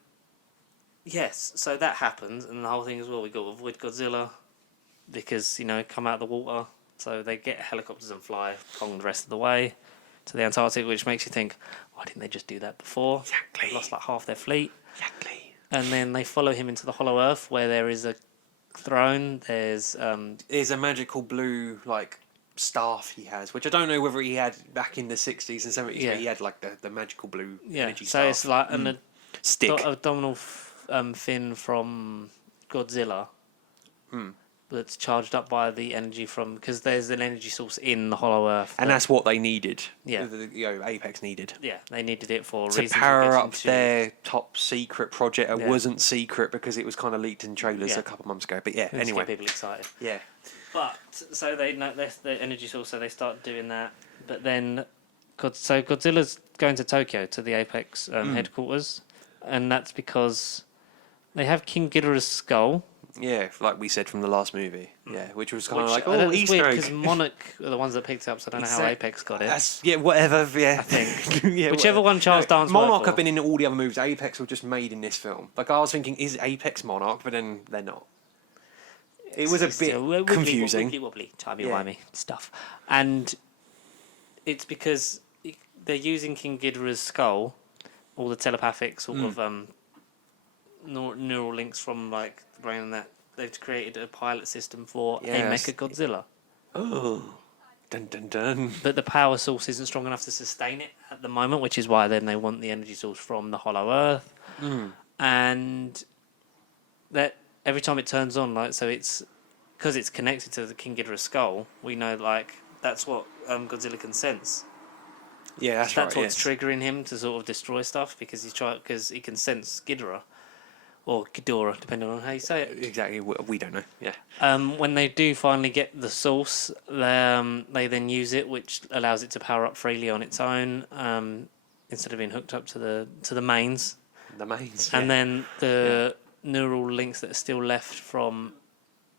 yes, so that happens, and the whole thing is, well, we got to avoid Godzilla because come out of the water. So they get helicopters and fly Kong the rest of the way to the Antarctic, which makes you think, why didn't they just do that before? Exactly. They lost like half their fleet. Exactly. And then they follow him into the Hollow Earth, where there is a throne. There's There's a magical blue staff he has, which I don't know whether he had back in the 60s and 70s. Yeah. But he had the magical blue energy so staff. it's like an Stick. abdominal fin from Godzilla that's charged up by the energy from, because there's an energy source in the Hollow Earth, And that's what they needed. Yeah. Apex needed. yeah, they needed it for To reasons we'll power get up into. their top secret project. It Yeah. wasn't secret because it was kind of leaked in trailers Yeah. a couple months ago. But yeah, Just to anyway. get people excited. Yeah. But so they know that's the energy source, so they start doing that. But then, so Godzilla's going to Tokyo to the Apex headquarters, and that's because they have King Ghidorah's skull. Yeah, like we said from the last movie. Yeah, which was kind of like, I don't- oh, it's Easter weird egg. because Monarch are the ones that picked it up, so I don't know how Apex got it. Whatever, yeah. I think. Yeah, Whichever whatever. one Charles Dance Monarch worked for. have been in all the other movies. Apex were just made in this film. Like, I was thinking, is Apex Monarch? But then they're not. It was a bit confusing. Wibbly, timey-wimey stuff. And it's because they're using King Ghidorah's skull, all the telepathic sort of neural links from like the brain and that. They've created a pilot system for a Yes. Mecha Godzilla. Oh. Dun dun dun. But the power source isn't strong enough to sustain it at the moment, which is why then they want the energy source from the Hollow Earth. And that every time it turns on, like, so it's because it's connected to the King Ghidorah skull. We know, like, that's what Godzilla can sense. Yeah, that's That's right. what's triggering him to sort of destroy stuff because because he can sense Ghidorah or Ghidorah, depending on how you say it. Exactly. We don't know. Yeah. When they do finally get the source, they then use it, which allows it to power up freely on its own instead of being hooked up to the mains. The mains. And then the neural links that are still left from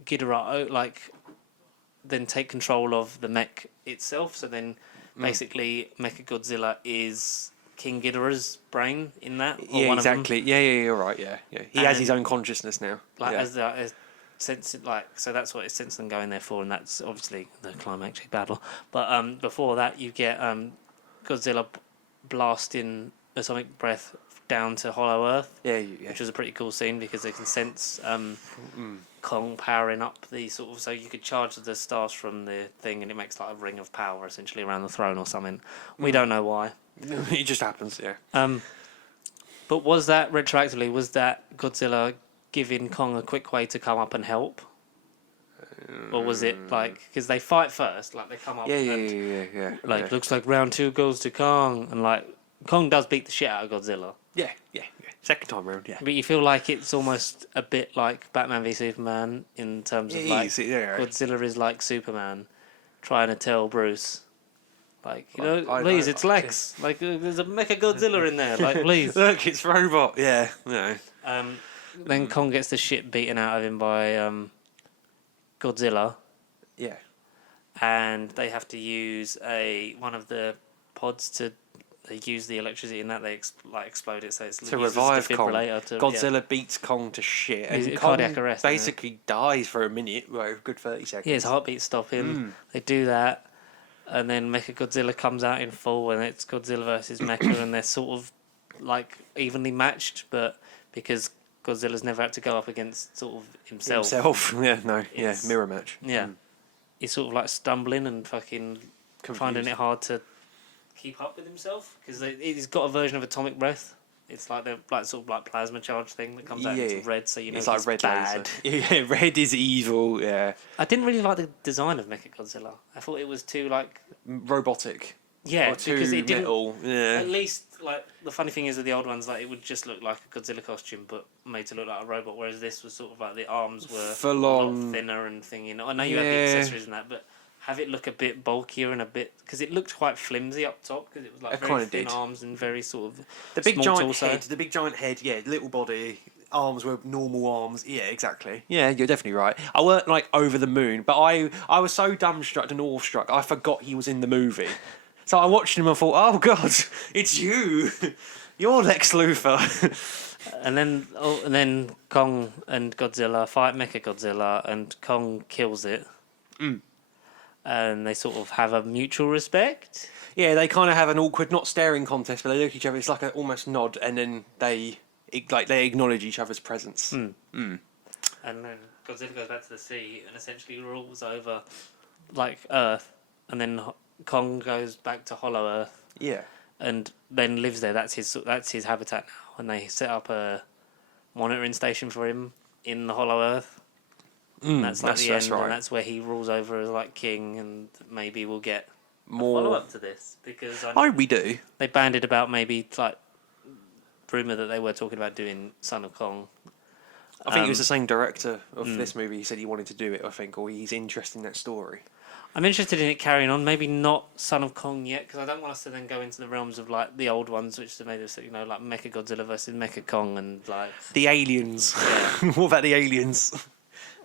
Ghidorah then take control of the mech itself. So then basically Mechagodzilla is King Ghidorah's brain in that. Or Yeah, one exactly. Of them. Yeah, you're right. Yeah. He has his own consciousness now. Like yeah. as sense so that's what it's sense them going there for, and that's obviously the climactic battle. But before that, you get Godzilla blasting atomic breath down to Hollow Earth. Yeah. Which was a pretty cool scene because they can sense Kong powering up the sort of, so you could charge the stars from the thing and it makes like a ring of power essentially around the throne or something. We don't know why. It just happens. Yeah. But was that retroactively? Was that Godzilla giving Kong a quick way to come up and help? Or was it like, because they fight first, like they come up Yeah. like looks like round 2 goes to Kong, and like Kong does beat the shit out of Godzilla. Yeah. Second time round. Yeah. But you feel like it's almost a bit like Batman v Superman in terms of like Godzilla is like Superman trying to tell Bruce, like, please, it's Lex. Like, there's a Mecha Godzilla in there. Like, please. Look, it's robot. Yeah. No. Then Kong gets the shit beaten out of him by Godzilla, Yeah. and they have to use one of the pods to. They use the electricity in that they explode it, so it's To revive Kong. Godzilla Yeah. beats Kong to shit, He's and a Kong cardiac arrest, basically dies for a minute, well, a good 30 seconds. Yeah, his heartbeat stop him. They do that, and then Mechagodzilla comes out in full, and it's Godzilla versus Mecha, and they're sort of like evenly matched, but because Godzilla's never had to go up against sort of himself. Mirror match. Yeah, he's sort of like stumbling and fucking finding it hard to keep up with himself because he's got a version of atomic breath. It's like the sort of like plasma charge thing that comes out into red, so you know it's like red bad. Laser. Yeah, red is evil. Yeah. I didn't really like the design of Mechagodzilla. I thought it was too like robotic. Yeah, or too because it didn't. metal. Yeah. At least like the funny thing is with the old ones, like it would just look like a Godzilla costume, but made to look like a robot. Whereas this was sort of like the arms were full a on lot thinner and thingy. I know you had the accessories and that, but have it look a bit bulkier and a bit because it looked quite flimsy up top because it was like very thin arms and very sort of the big small giant torso. head. The big giant head. Yeah, little body. Arms were normal arms. Yeah, exactly. Yeah, you're definitely right. I weren't like over the moon, but I was so dumbstruck and awestruck. I forgot he was in the movie. So I watched him and thought, oh God, it's you. You're Lex Luthor. And then Kong and Godzilla fight Mechagodzilla, and Kong kills it. And they sort of have a mutual respect. Yeah, they kind of have an awkward, not staring contest, but they look at each other. It's like an almost nod, and then they acknowledge each other's presence. And then Godzilla goes back to the sea and essentially rules over like Earth, and then Kong goes back to Hollow Earth. Yeah. And then lives there. That's his habitat now. And they set up a monitoring station for him in the Hollow Earth. And that's like the end, right. And that's where he rules over as like king. And maybe we'll get more follow up to this because I hope we do. They banded about maybe like rumor that they were talking about doing Son of Kong. I think it was the same director of this movie. He said he wanted to do it. I think, or he's interested in that story. I'm interested in it carrying on. Maybe not Son of Kong yet, because I don't want us to then go into the realms of like the old ones, which are maybe like Mechagodzilla versus Mecha Kong and like the aliens. Yeah. What about the aliens?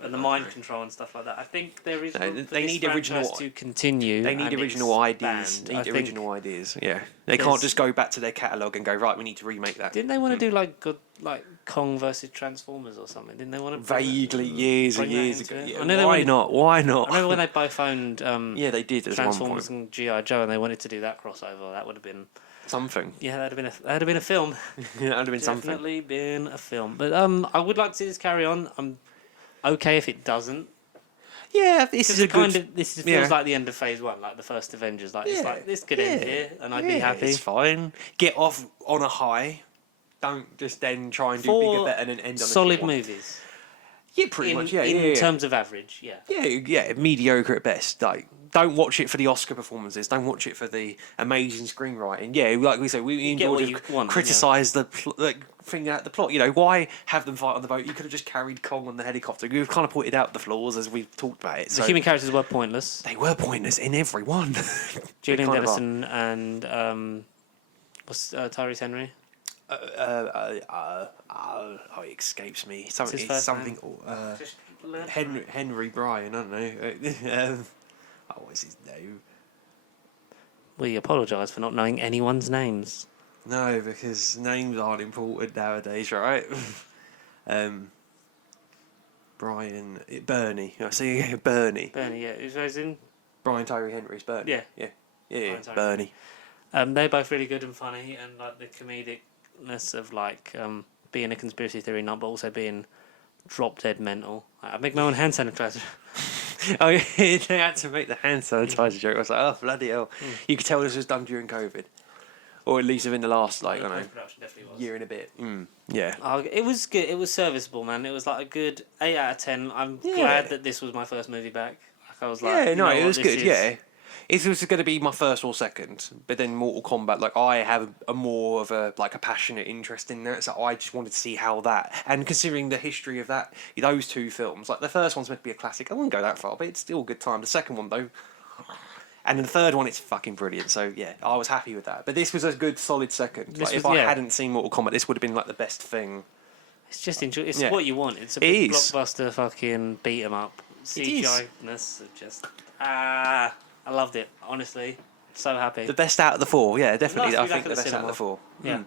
And the mind control and stuff like that. I think there is. They need original to continue. They need original ideas. They need original ideas. Yeah, they can't just go back to their catalogue and go right. We need to remake that. Didn't they want to do like Kong versus Transformers or something? Didn't they want to vaguely years and years ago? Yeah, I know why not? Why not? I remember when they both owned. Yeah, they did. Transformers and GI Joe, and they wanted to do that crossover. That would have been something. Yeah, that'd have been a film. Yeah, that'd have been something. Definitely been a film. But I would like to see this carry on. I'm okay if it doesn't. Yeah, this is a good. Feels like the end of Phase 1, like the first Avengers. Like it's like this could end here, and I'd be happy. It's fine. Get off on a high. Don't just then try and do bigger, better, and then end on a solid movies. Yeah, pretty much. Yeah, in terms of average, yeah. Yeah, mediocre at best. Like, don't watch it for the Oscar performances. Don't watch it for the amazing screenwriting. Yeah, like we said, we enjoyed to criticise the thing out the plot. You know, why have them fight on the boat? You could have just carried Kong on the helicopter. We've kind of pointed out the flaws as we've talked about it. The human characters were pointless. They were pointless in every one. Julian Dennison and what's Tyrese Henry? It escapes me. Something. Henry Bryan, I don't know. What's his name? We apologise for not knowing anyone's names. No, because names aren't important nowadays, right? Bernie. I see Bernie. Bernie, yeah, who's those in? Brian Tyree Henry's Bernie. Yeah. Yeah, Tyree Bernie. They're both really good and funny, and like the comedicness of like being a conspiracy theory nut, but also being drop dead mental. I make my own hand sanitizer. Oh yeah, they had to make the hand sanitizer joke. I was like, oh bloody hell! You could tell this was done during COVID, or at least within the last The post-production definitely was. year and a bit. Yeah. Oh, it was good. It was serviceable, man. It was like a good 8 out of 10. I'm glad that this was my first movie back. Like I was like, Yeah, no, you know it was what, good. this Yeah, it was going to be my first or second, but then Mortal Kombat. Like I have a more of a passionate interest in that, so I just wanted to see how that. And considering the history of those two films, like the first one's meant to be a classic. I wouldn't go that far, but it's still a good time. The second one though. And then the third one, it's fucking brilliant. So yeah, I was happy with that. But this was a good, solid second. Like, if I hadn't seen Mortal Kombat, this would have been like the best thing. It's just It's what you want. It's a It big is. blockbuster fucking beat 'em up. CGI-ness of just I loved it. Honestly, so happy. The best out of the four, yeah, definitely. Nice to I be think back the at the best out of the four. Yeah.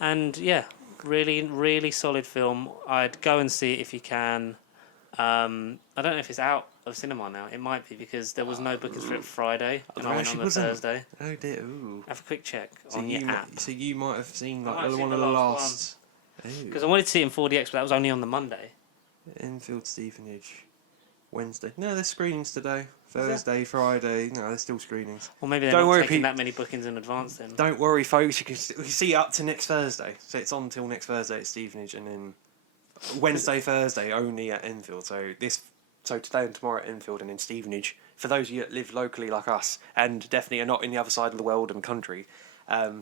And yeah, really, really solid film. I'd go and see it if you can. I don't know if it's out of cinema now. It might be because there was no bookings for it Friday, and I went on the Thursday. Oh dear. Ooh. Have a quick check on your app. So you might have seen I might like have one seen of the the last last. Because I wanted to see it in 4DX, but that was only on the Monday. Enfield Stevenage, Wednesday. No, there's screenings today. Thursday, Friday. No, there's still screenings. Well, maybe they're Don't not worry, taking that many bookings in advance then. Don't worry, folks. You can see it up to next Thursday. So it's on till next Thursday at Stevenage, and then Wednesday, Thursday only at Enfield. So today and tomorrow at Enfield, and then Stevenage. For those of you that live locally like us, and definitely are not in the other side of the world and country,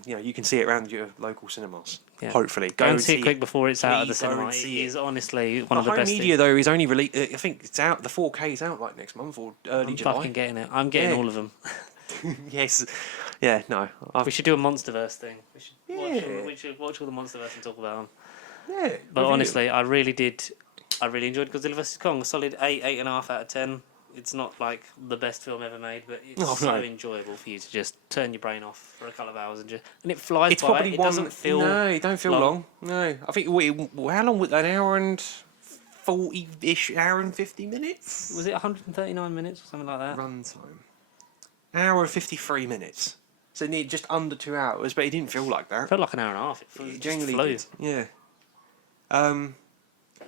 you can see it around your local cinemas. Yeah. Hopefully, go and see it quick before it's out of the cinema. It is is honestly one of the best. Home media though is only released. I think it's out. The 4K is out like next month or early July. I'm fucking getting it. I'm getting all of them. Yes. Yeah. No. We should do a MonsterVerse thing. We should watch all the MonsterVerse and talk about them. Yeah. But honestly, I really enjoyed Godzilla vs Kong. A solid 8.5 out of 10. It's not like the best film ever made, but it's enjoyable for you to just turn your brain off for a couple of hours and it flies it's by. Probably it doesn't feel no, it don't feel long. No, I think how long was an hour and 40-ish, hour and 50 minutes? Was it 139 minutes or something like that? Runtime. Hour and 53 minutes. So near just under 2 hours, but it didn't feel like that. It felt like an hour and a half. It genuinely flew. Did. Yeah.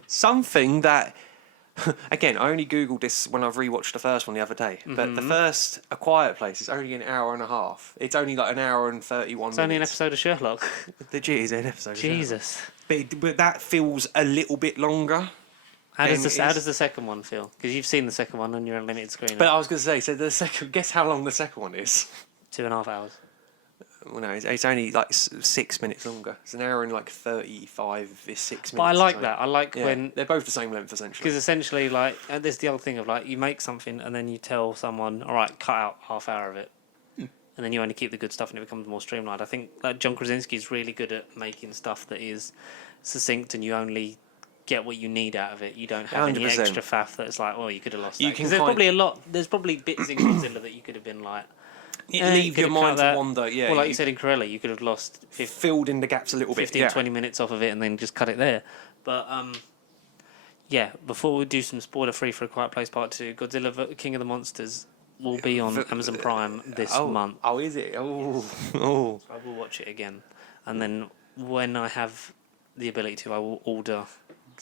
Something that. Again, I only googled this when I've rewatched the first one the other day. But the first A Quiet Place is only an hour and a half. It's only like an hour and 31 minutes. It's only an episode of Sherlock. Is an episode. Jesus. But that feels a little bit longer. How does the second one feel? Because you've seen the second one on your unlimited screen. But I was going to say, so the second. Guess how long the second one is? 2.5 hours. Well, no, it's only like 6 minutes longer. It's an hour and like 35 is 6 minutes. But I like that. I like when they're both the same length essentially. Because essentially, like, and there's the old thing of like you make something and then you tell someone, all right, cut out half hour of it, and then you only keep the good stuff and it becomes more streamlined. I think like John Krasinski is really good at making stuff that is succinct and you only get what you need out of it. You don't have 100%. Any extra faff that's like, oh, you could have lost that. Because there's probably bits in Godzilla that you could have been like. Leave your mind to wander, yeah. Well, like you said in Corelli, you could have lost... filled in the gaps a little bit, 20 minutes off of it and then just cut it there. But, before we do some spoiler-free for A Quiet Place Part 2, Godzilla King of the Monsters will be on Amazon Prime this month. Oh, is it? Oh. So I will watch it again. And then when I have the ability to, I will order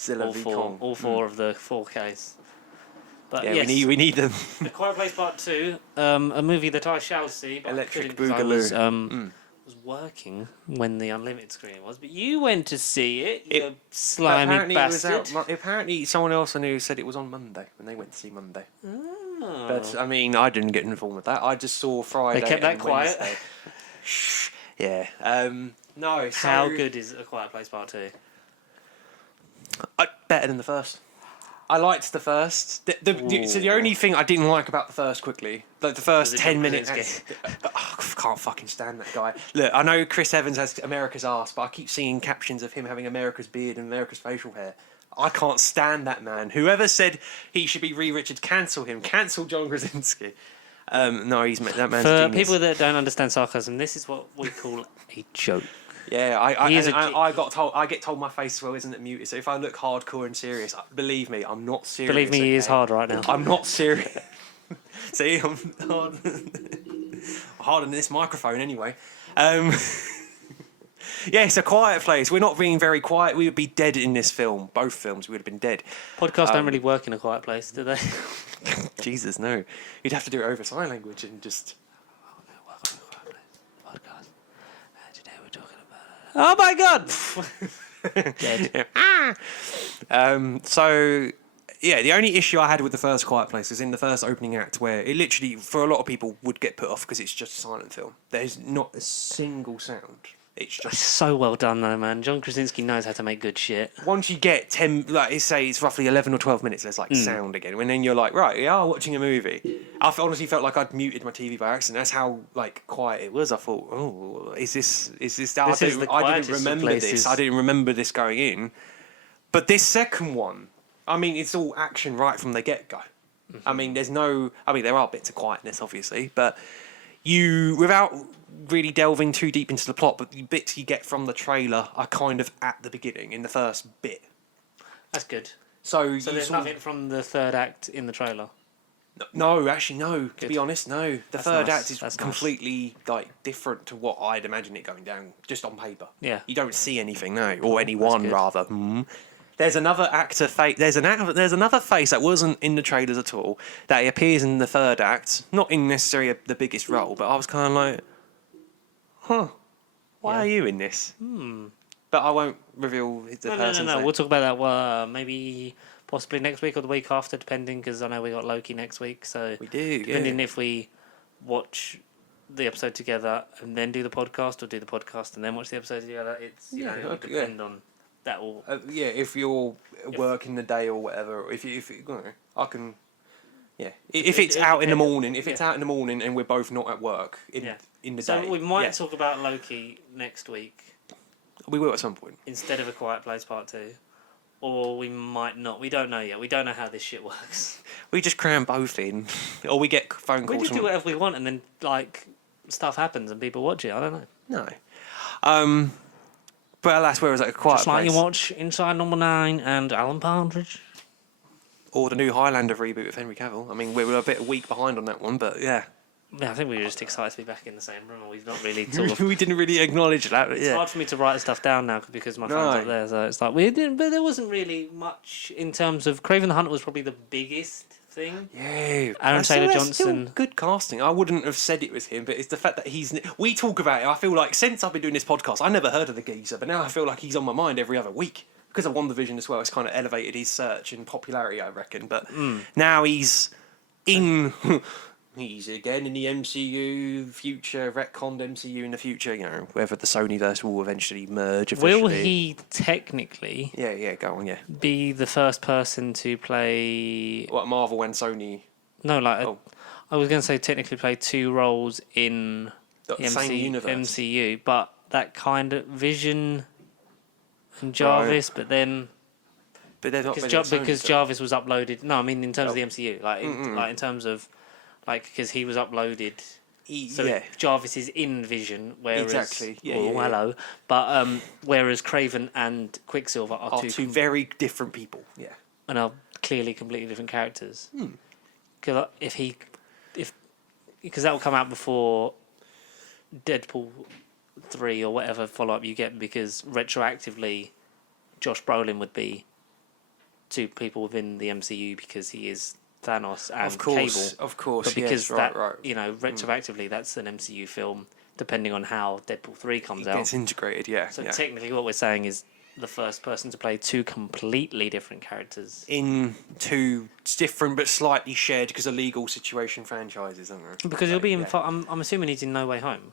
all four of the 4Ks. But yeah, yes, we need them. The Quiet Place Part 2, a movie that I shall see, but Electric I couldn't 'cause Boogaloo. was working when the unlimited screen was. But you went to see it, you slimy bastard. Apparently someone else I knew said it was on Monday, when they went to see Monday. Oh. But, I mean, I didn't get informed with that. I just saw Friday. They kept that quiet. Shh. Yeah. No, so... How good is A Quiet Place Part 2? Better than the first. I liked the first. So the only thing I didn't like about the first, quickly, like the first 10 minutes. I can't fucking stand that guy. Look, I know Chris Evans has America's arse, but I keep seeing captions of him having America's beard and America's facial hair. I can't stand that man. Whoever said he should be Richard, cancel him. Cancel John Krasinski. No, that man's a For genius. people that don't understand sarcasm, this is what we call a joke. Yeah, He is I get told my face as well isn't it muted. So if I look hardcore and serious, believe me, I'm not serious. Believe me, he is hard right now. I'm not serious. See, I'm hard. Harder than this microphone anyway. Yeah, it's A Quiet Place. We're not being very quiet. We would be dead in this film. Both films, we would have been dead. Podcasts don't really work in a quiet place, do they? Jesus, no. You'd have to do it over sign language and just... Welcome to a quiet place podcast. Today we're talking about... Oh my God! Dead. So, yeah, the only issue I had with the first Quiet Place is in the first opening act where it literally, for a lot of people, would get put off because it's just a silent film. There's not a single sound. It's It's just... so well done though, man. John Krasinski knows how to make good shit. Once you get 10, like, say it's roughly 11 or 12 minutes, there's, like, sound again. And then you're like, right, we are watching a movie. I honestly felt like I'd muted my TV by accident. That's how, like, quiet it was. I thought, oh, is this I didn't remember this. I didn't remember this going in. But this second one, I mean, it's all action right from the get-go. I mean, there are bits of quietness, obviously, but without really delving too deep into the plot, but the bits you get from the trailer are kind of at the beginning, in the first bit. That's good. So There's nothing from the third act in the trailer? No, actually, no. Good. To be honest, no. The That's third nice. act is That's completely like different to what I'd imagine it going down, just on paper. Yeah. You don't see anything, no, or anyone good. rather. There's another actor face. There's another face that wasn't in the trailers at all. That he appears in the third act, not in necessarily the biggest role, but I was kind of like, huh, why are you in this? But I won't reveal the person. No. We'll talk about that maybe possibly next week or the week after, depending, because I know we got Loki next week. So We do, depending yeah. if we watch the episode together and then do the podcast, or do the podcast and then watch the episode together. It's it'll depend on that. Will if you're working the day or whatever, if you I can. Yeah, if it's out in the morning, it's out in the morning and we're both not at work in the day. So we might talk about Loki next week. We will at some point. Instead of A Quiet Place Part 2. Or we might not. We don't know yet. We don't know how this shit works. We just cram both in. Or we get phone calls. We just do whatever we want and then, like, stuff happens and people watch it. I don't know. No. But alas, where was that? A Quiet Just like Place? you watch Inside Number 9 and Alan Partridge. Or the new Highlander reboot with Henry Cavill. I mean, we were a bit weak behind on that one, but yeah. Yeah, I think we were just excited to be back in the same room, and we've not really sort of... We didn't really acknowledge that, but It's hard for me to write stuff down now because my phone's up there, so it's like we didn't. But there wasn't really much in terms of Craven the Hunter was probably the biggest thing. Yeah, Aaron Taylor Johnson. Good casting. I wouldn't have said it was him, but it's the fact that we talk about it. I feel like since I've been doing this podcast, I never heard of the geezer, but now I feel like he's on my mind every other week because of WandaVision as well. It's kind of elevated his search and popularity, I reckon. But now he's in. He's again in the MCU future, retconned MCU in the future, whether the Sonyverse will eventually merge officially. Will he technically go on, be the first person to play... What, Marvel and Sony? No, I was going to say technically play two roles in the same universe. MCU, but that kind of Vision and Jarvis, but then... But they're not because Jarvis was uploaded... No, I mean in terms of the MCU, in terms of... because he was uploaded, Jarvis is in Vision, whereas hello, but whereas Craven and Quicksilver are two very different people, and are clearly completely different characters. Because because that will come out before Deadpool 3 or whatever follow up you get, because retroactively, Josh Brolin would be two people within the MCU because he is Thanos and Cable. Of course, but because retroactively that's an MCU film, depending on how Deadpool 3 comes out. It's integrated, So technically what we're saying is the first person to play two completely different characters. In two different but slightly shared, because of legal situation franchises, aren't there? Because he'll be in... I'm assuming he's in No Way Home.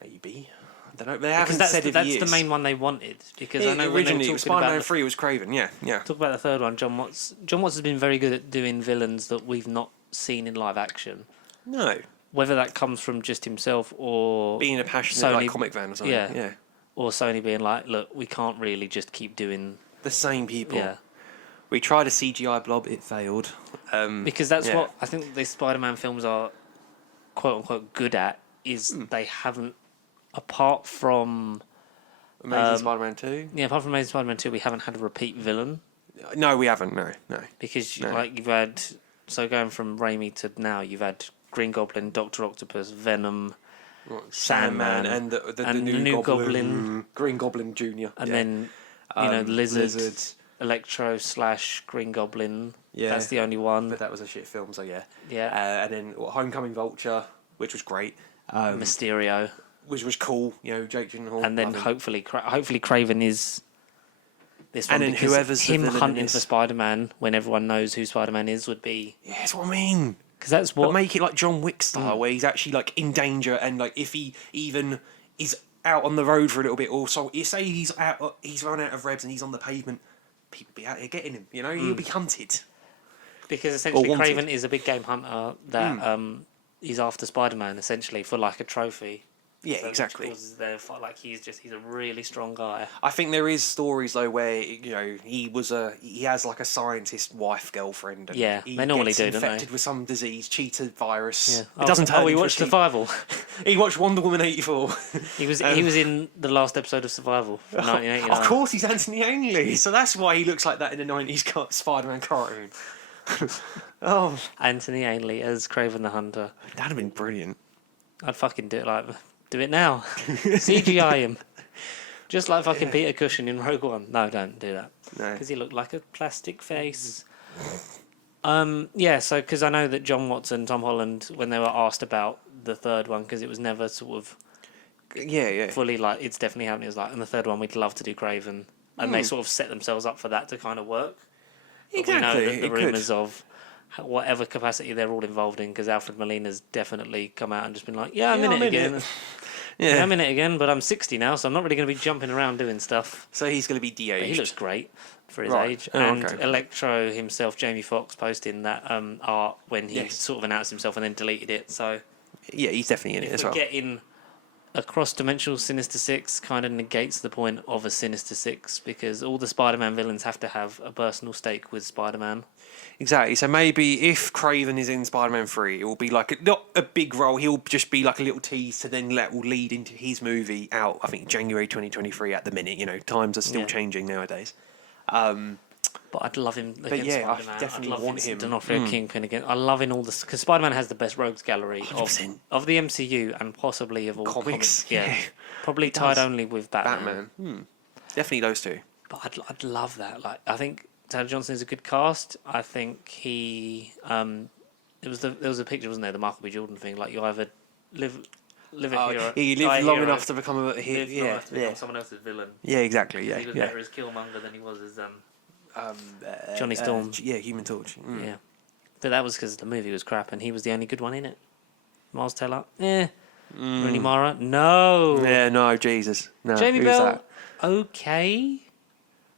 Maybe. I don't know. They haven't said if he is. That's the main one they wanted. Because I know originally Spider-Man 3 was Craven, Talk about the third one, John Watts. John Watts has been very good at doing villains that we've not seen in live action. No. Whether that comes from just himself or... being a passionate comic fan or something. Yeah. Or Sony being like, look, we can't really just keep doing The same people. Yeah. We tried a CGI blob, it failed. Because that's yeah. what I think the Spider-Man films are quote unquote good at, is Hmm. they haven't, apart from Amazing Spider-Man 2? apart from Amazing Spider-Man 2, we haven't had a repeat villain. No, we haven't, no. Because No. like you've had, so going from Raimi to now, you've had Green Goblin, Doctor Octopus, Venom, Sandman and the new Goblin. Green Goblin Jr. and then Lizard, Electro / Green Goblin. Yeah. That's the only one. But that was a shit film, so yeah. Yeah. And then Homecoming Vulture, which was great. Mysterio. Which was cool, Jake Gyllenhaal. And then hopefully Craven is this one. And then because whoever's the him villain in hunting this. for Spider-Man when everyone knows who Spider-Man is would be... Yeah, that's what I mean. Because that's But what... make it like John Wick style, where he's actually like in danger, and like if he even is out on the road for a little bit, or so you say he's run out of revs and he's on the pavement, people be out here getting him. He'll be hunted. Because essentially wanted. Craven is a big game hunter that he's after Spider-Man essentially for like a trophy. Yeah, So exactly. which causes their fight. Like he's a really strong guy. I think there is stories though where he has like a scientist wife girlfriend. And Yeah, he they normally gets do, don't infected they? with some disease, cheetah virus. Yeah. It doesn't turn. we into a watched cheetah. Survival. He watched Wonder Woman 84. he was in the last episode of Survival from 1989. Of course, he's Anthony Ainley, so that's why he looks like that in the 90s Spider-Man cartoon. Oh, Anthony Ainley as Craven the Hunter. that'd have been brilliant. I'd fucking do it now. CGI him. Just like fucking Peter Cushing in Rogue One. No, don't do that. No. Because he looked like a plastic face. So because I know that John Watson, Tom Holland, when they were asked about the third one, because it was never sort of Yeah. fully like, it's definitely happening, it was like, in the third one we'd love to do Craven. And they sort of set themselves up for that to kind of work. But Exactly. we know that the it could. rumours of whatever capacity they're all involved in, because Alfred Molina's definitely come out and just been like, I'm in it again. Yeah. I'm in it again, but I'm 60 now, so I'm not really going to be jumping around doing stuff. So he's going to be de-aged. But he looks great for his Right. age. Oh, And okay. Electro himself, Jamie Foxx, posting that art when he Yes. sort of announced himself and then deleted it. So Yeah, he's definitely in it if as we're well. getting a cross-dimensional Sinister Six, kind of negates the point of a Sinister Six, because all the Spider-Man villains have to have a personal stake with Spider-Man. Exactly. So maybe if Craven is in Spider-Man 3, it will be like not a big role. He'll just be like a little tease to then will lead into his movie out. I think January 2023 at the minute. Times are still Yeah. changing nowadays. But I'd love him against yeah, I Spider-Man. definitely I'd love want Vincent him. D'Onofrio Kingpin again. I love in all this because Spider-Man has the best rogues gallery 100%. of the MCU and possibly of all Comics, Yeah, yeah. probably He tied does. only with Batman. Definitely those two. But I'd love that. Like I think Taylor Johnson is a good cast. I think he there was a picture, wasn't there, the Michael B. Jordan thing. Like you either live a hero, he die lived long hero, enough to become a hero. live long Yeah, enough to become yeah, someone else's villain. yeah, exactly. Yeah, He was yeah. better as Killmonger than he was as Johnny Storm. Yeah, Human Torch. Yeah, but that was because the movie was crap and he was the only good one in it. Miles Teller, Rooney Mara, no. Yeah, no, Jesus. No, Jamie who's Bell, that? okay,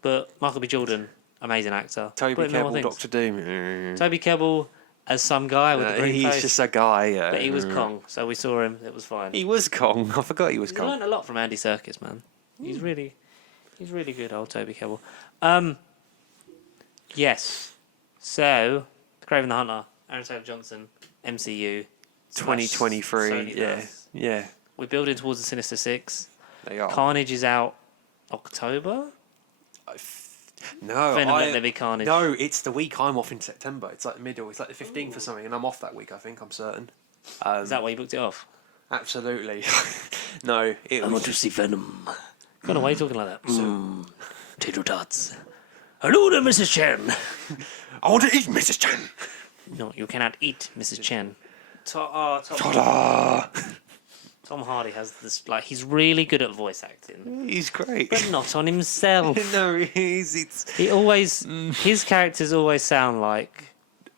but Michael B. Jordan, amazing actor. Toby Put him in more Kebbell, things. Doctor Doom. Toby Kebbell as some guy with a green He's face, just a guy. but he was Kong, so we saw him. It was fine. He was Kong. I forgot he was We Kong. learned a lot from Andy Serkis, man. He's really good, old Toby Kebbell. Yes. So, Craven the Hunter, Aaron Taylor Johnson, MCU, 2023. Sony Yeah, does. yeah. We're building towards the Sinister Six. They are. Carnage is out October. No, Venom, Let There Be Carnage. No, it's the week I'm off in September. It's like the middle. It's like the 15th or something, and I'm off that week. I think I'm certain. Is that why you booked it off? Absolutely. No, it was. to see Venom. God, why are you talking like that? Tater tots. Hello there, Mrs. Chen. I want to eat Mrs. Chan. No, you cannot eat Mrs. Chen. Ta-da! Tom Hardy has this, like, he's really good at voice acting, He's great. but not on himself. No, it's. He always, his characters always sound like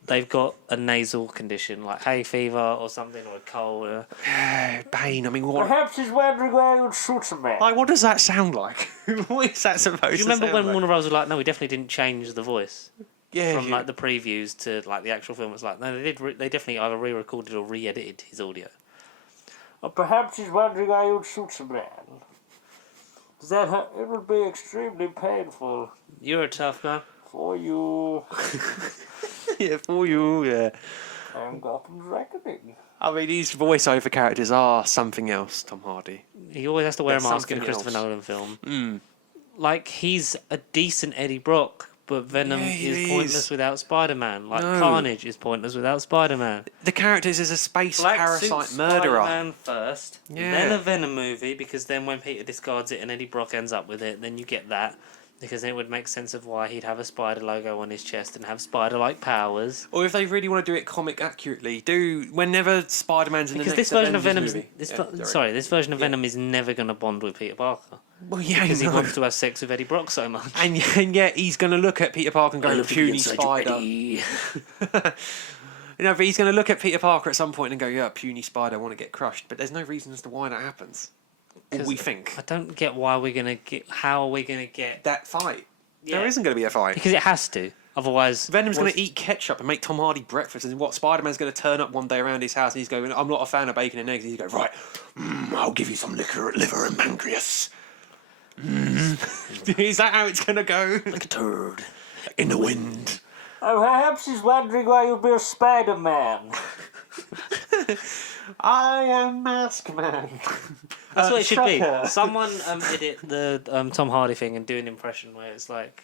they've got a nasal condition, like hay fever or something, or a cold. Bane. I mean, what? Perhaps he's wondering why he would shoot a man. Like, what does that sound like? What is that supposed to Do you remember sound when like? Warner Bros was like, no, we definitely didn't change the voice Yeah, from like the previews to like the actual film? It's like, no, they did. They definitely either re-recorded or re-edited his audio. Or perhaps he's wondering why he would shoot a man. It would be extremely painful You're a tough man. for you. Yeah, for you, yeah. I'm Gotham's reckoning. I mean, these voiceover characters are something else, Tom Hardy. He always has to wear a There's mask in a something Christopher else. Nolan film. Mm. Like, he's a decent Eddie Brock, but Venom Yeah, he is pointless is. without Spider-Man. Like, No. Carnage is pointless without Spider-Man. The characters is a space Black parasite suit murderer. Spider-Man first, Yeah. then a Venom movie, because then when Peter discards it and Eddie Brock ends up with it, then you get that. Because then it would make sense of why he'd have a spider logo on his chest and have spider-like powers. Or if they really want to do it comic accurately, do whenever Spider-Man's in Because the this next version of Avengers Venom's movie. this version of Venom is never going to bond with Peter Parker Well, yeah, because he no. wants to have sex with Eddie Brock so much. And yet he's going to look at Peter Parker and go, puny spider. You know, but he's going to look at Peter Parker at some point and go, yeah, puny spider, I want to get crushed. But there's no reason as to why that happens. Or we think. I don't get why we're going to get... How are we going to get... That fight. Yeah. There isn't going to be a fight. Because it has to. Otherwise... Venom's going to eat ketchup and make Tom Hardy breakfast. And what, Spider-Man's going to turn up one day around his house and he's going, I'm not a fan of bacon and eggs. And he's going, right, I'll give you some liver and pancreas. Is that how it's going to go? Like a turd. In the wind. Oh, perhaps he's wondering why you'll be a Spider-Man. I am Mask Man. That's what it should be. Shocker. Someone edit the Tom Hardy thing and do an impression where it's like,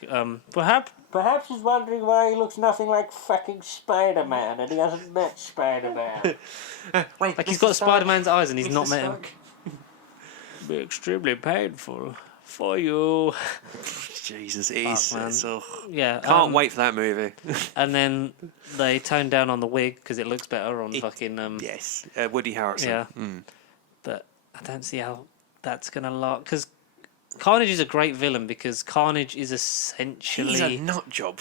perhaps... Perhaps he's wondering why he looks nothing like fucking Spider-Man and he hasn't met Spider-Man. Wait, Like, he's Mr. got Stark? Spider-Man's eyes and he's Mr. not met him. Stark? Be extremely painful for you. Jesus, it is. man. So, Yeah. can't wait for that movie. And then they toned down on the wig because it looks better on fucking... Yes, Woody Harrelson. Yeah. Mm. But I don't see how that's going to lock... Because Carnage is a great villain because Carnage is essentially He's a nut job.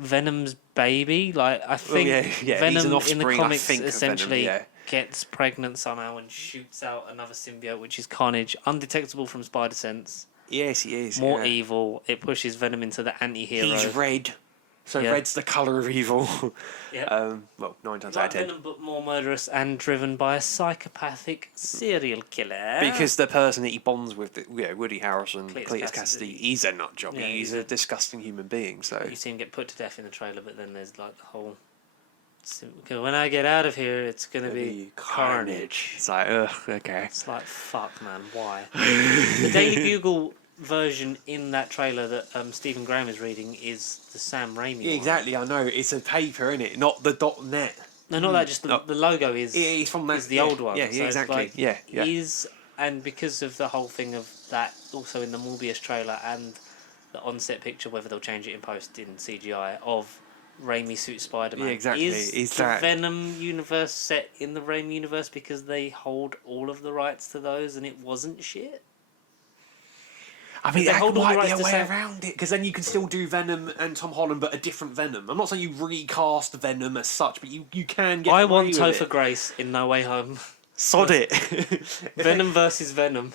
Venom's baby. Like, I think yeah, he's an Venom in the offspring, I comics think, of essentially Venom, gets pregnant somehow and shoots out another symbiote, which is Carnage, undetectable from spider sense, Yes, he is. more yeah. evil. It pushes Venom into the anti-hero. He's red. So Yeah. red's the colour of evil. Yeah. Well, 9 times out Like of 10. Venom, but more murderous and driven by a psychopathic serial killer. Because the person that he bonds with, Woody Harrelson, Cletus Cletus Cassidy. Cassidy, he's a nut job. Yeah, he's he's a disgusting human being. So You see him get put to death in the trailer, but then there's like the whole... When I get out of here, it's going to be carnage. It's like, ugh, okay. It's like, fuck, man, why? The Daily Bugle version in that trailer that Stephen Graham is reading is the Sam Raimi Yeah, one. exactly, I know. It's a paper, isn't it? Not the .net. No, not that, just the logo is, Yeah, he's from that. is the old one. Yeah, So it's exactly. like, yeah. and because of the whole thing of that, also in the Morbius trailer and the on-set picture, whether they'll change it in post in CGI, of Raimi suit Spider-Man. Yeah, exactly. Is Is the that- Venom universe set in the Raimi universe because they hold all of the rights to those and it wasn't shit? I mean, they that hold all the might be rights a to way Sam- around it, because then you can still do Venom and Tom Holland, but a different Venom. I'm not saying you recast Venom as such, but you can get I away want with Topher it. Grace in No Way Home. Sod it. Venom versus Venom.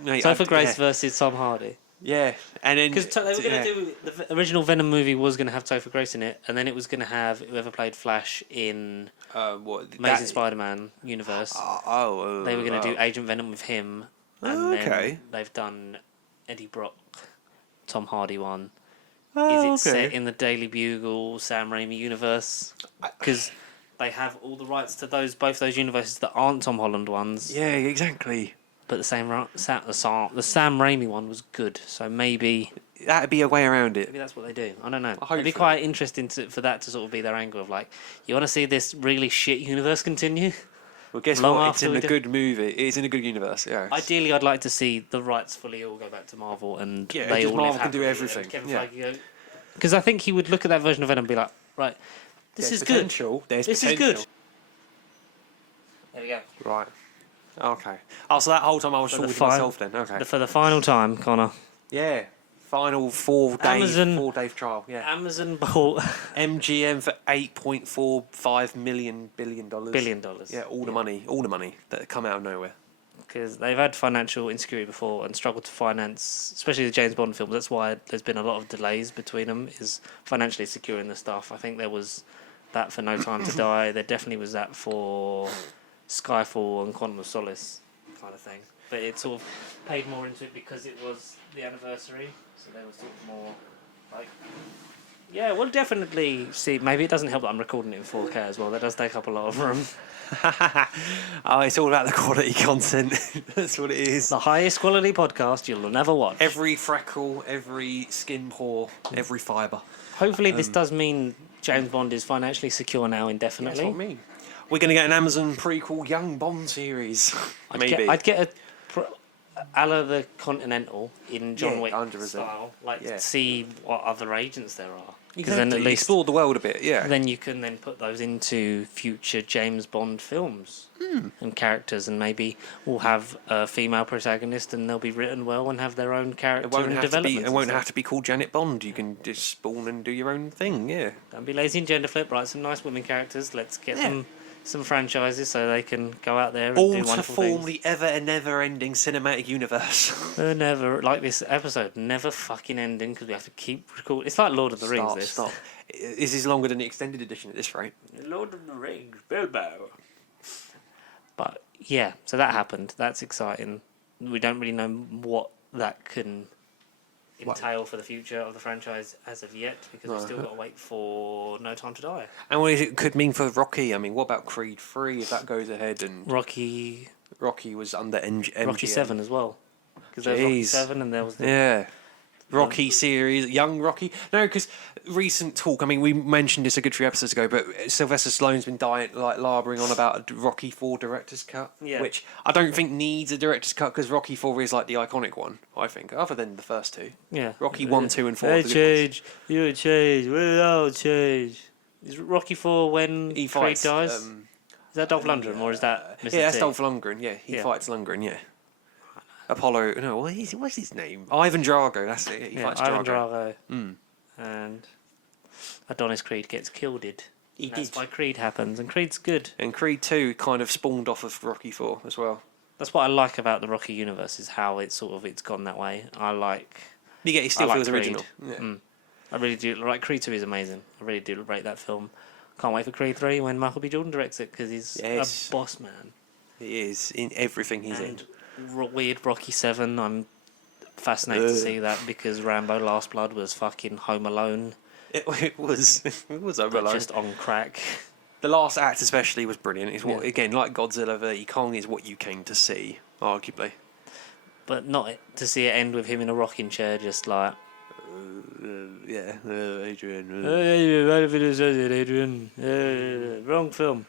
Mate, Topher Grace yeah. versus Tom Hardy. Yeah, and then Because they were going to do... The original Venom movie was going to have Topher Grace in it, and then it was going to have whoever played Flash in what Amazing Spider-Man universe. They were going to do Agent Venom with him, and then they've done Eddie Brock, Tom Hardy one. Is it set in the Daily Bugle, Sam Raimi universe? Because they have all the rights to both those universes that aren't Tom Holland ones. Yeah, exactly. But the Sam Raimi one was good, so maybe That'd be a way around it. maybe that's what they do. I don't know. It'd be Hopefully. quite interesting for that to sort of be their angle of like, you want to see this really shit universe continue? Well, guess Long what? It's after in we a do- good movie. It's in a good universe. Yeah. Ideally, I'd like to see the rights fully all go back to Marvel and Yeah, they just all Marvel live can do happily, everything, and Kevin yeah. Feige go, because I think he would look at that version of Venom and be like, right, this There's is good. potential. There's This is potential. good. There we go. Right. Okay. Oh, so that whole time I was For the talking to fi- myself then. Okay. For the final time, Connor, Yeah. Final 4 day Amazon- 4-day trial. Yeah. Amazon bought MGM for $8.45 billion. $1 billion. Yeah, all the money that come out of nowhere. Because they've had financial insecurity before and struggled to finance, especially the James Bond films. That's why there's been a lot of delays between them, is financially securing the stuff. I think there was that for No Time to Die. There definitely was that for Skyfall and Quantum of Solace kind of thing. but it sort of paid more into it because it was the anniversary, so they were sort of more like. Yeah, we'll definitely see. Maybe it doesn't help that I'm recording it in 4K as well. That does take up a lot of room. Oh, it's all about the quality content. That's what it is. The highest quality podcast you'll never watch. Every freckle, every skin pore, every fibre. Hopefully, this does mean James Bond is financially secure now indefinitely. That's what I mean. We're going to get an Amazon prequel Young Bond series. Maybe. I'd get a la the Continental in John Wick 100%. style. Like, Yeah. see what other agents there are. Because then at least explore the world a bit, yeah. then you can then put those into future James Bond films and characters, and maybe we'll have a female protagonist, and they'll be written well and have their own character and development. It won't have to be called Janet Bond. You can just spawn and do your own thing, yeah. Don't be lazy and gender flip. Write some nice women characters. Let's get them some franchises so they can go out there and All do to wonderful form things. the ever and never-ending cinematic universe. Never, like this episode, never fucking ending because we have to keep recording. It's like Lord of the Rings. This. Stop. This is longer than the extended edition at this rate. Lord of the Rings, Bilbo. But yeah, so that happened. That's exciting. We don't really know what that can entail for the future of the franchise as of yet, because we've still got to wait for No Time to Die. And what it could mean for Rocky. I mean, what about Creed 3 if that goes ahead? And Rocky was under MGM. Rocky 7 as well. Because there was Rocky 7 and there was the... Yeah. Rocky series, young Rocky. No, because recent talk. I mean, we mentioned this a good few episodes ago, but Sylvester Stallone's been labouring on about a Rocky 4 director's cut, which I don't think needs a director's cut because Rocky 4 is like the iconic one. I think, other than the first two. Yeah. Rocky 1, 2, and 4. They change. You change. We'll all change. Is Rocky 4 when He Creed fights, dies? Is that Dolph Lundgren or is that Mr. Yeah, that's T? Dolph Lundgren. Yeah, he fights Lundgren. Yeah. Apollo. No, what's his name? Ivan Drago. That's it. He fights Ivan Drago. Drago. And Adonis Creed gets killed. He That's did. why Creed happens, and Creed's good. And Creed 2 kind of spawned off of Rocky 4 as well. That's what I like about the Rocky universe, is how it's gone that way. I like. You get it still I like feels Creed. original. Yeah. I really do. Like, Creed 2 is amazing. I really do rate that film. Can't wait for Creed 3 when Michael B. Jordan directs it, because he's a boss man. He is in everything he's in. Weird Rocky 7. I'm fascinated to see that, because Rambo Last Blood was fucking Home Alone. It was Home Alone. Just on crack. The last act especially was brilliant. It's what again, like Godzilla v Kong, is what you came to see, arguably. But not to see it end with him in a rocking chair, just like. Adrian. Adrian. Wrong film.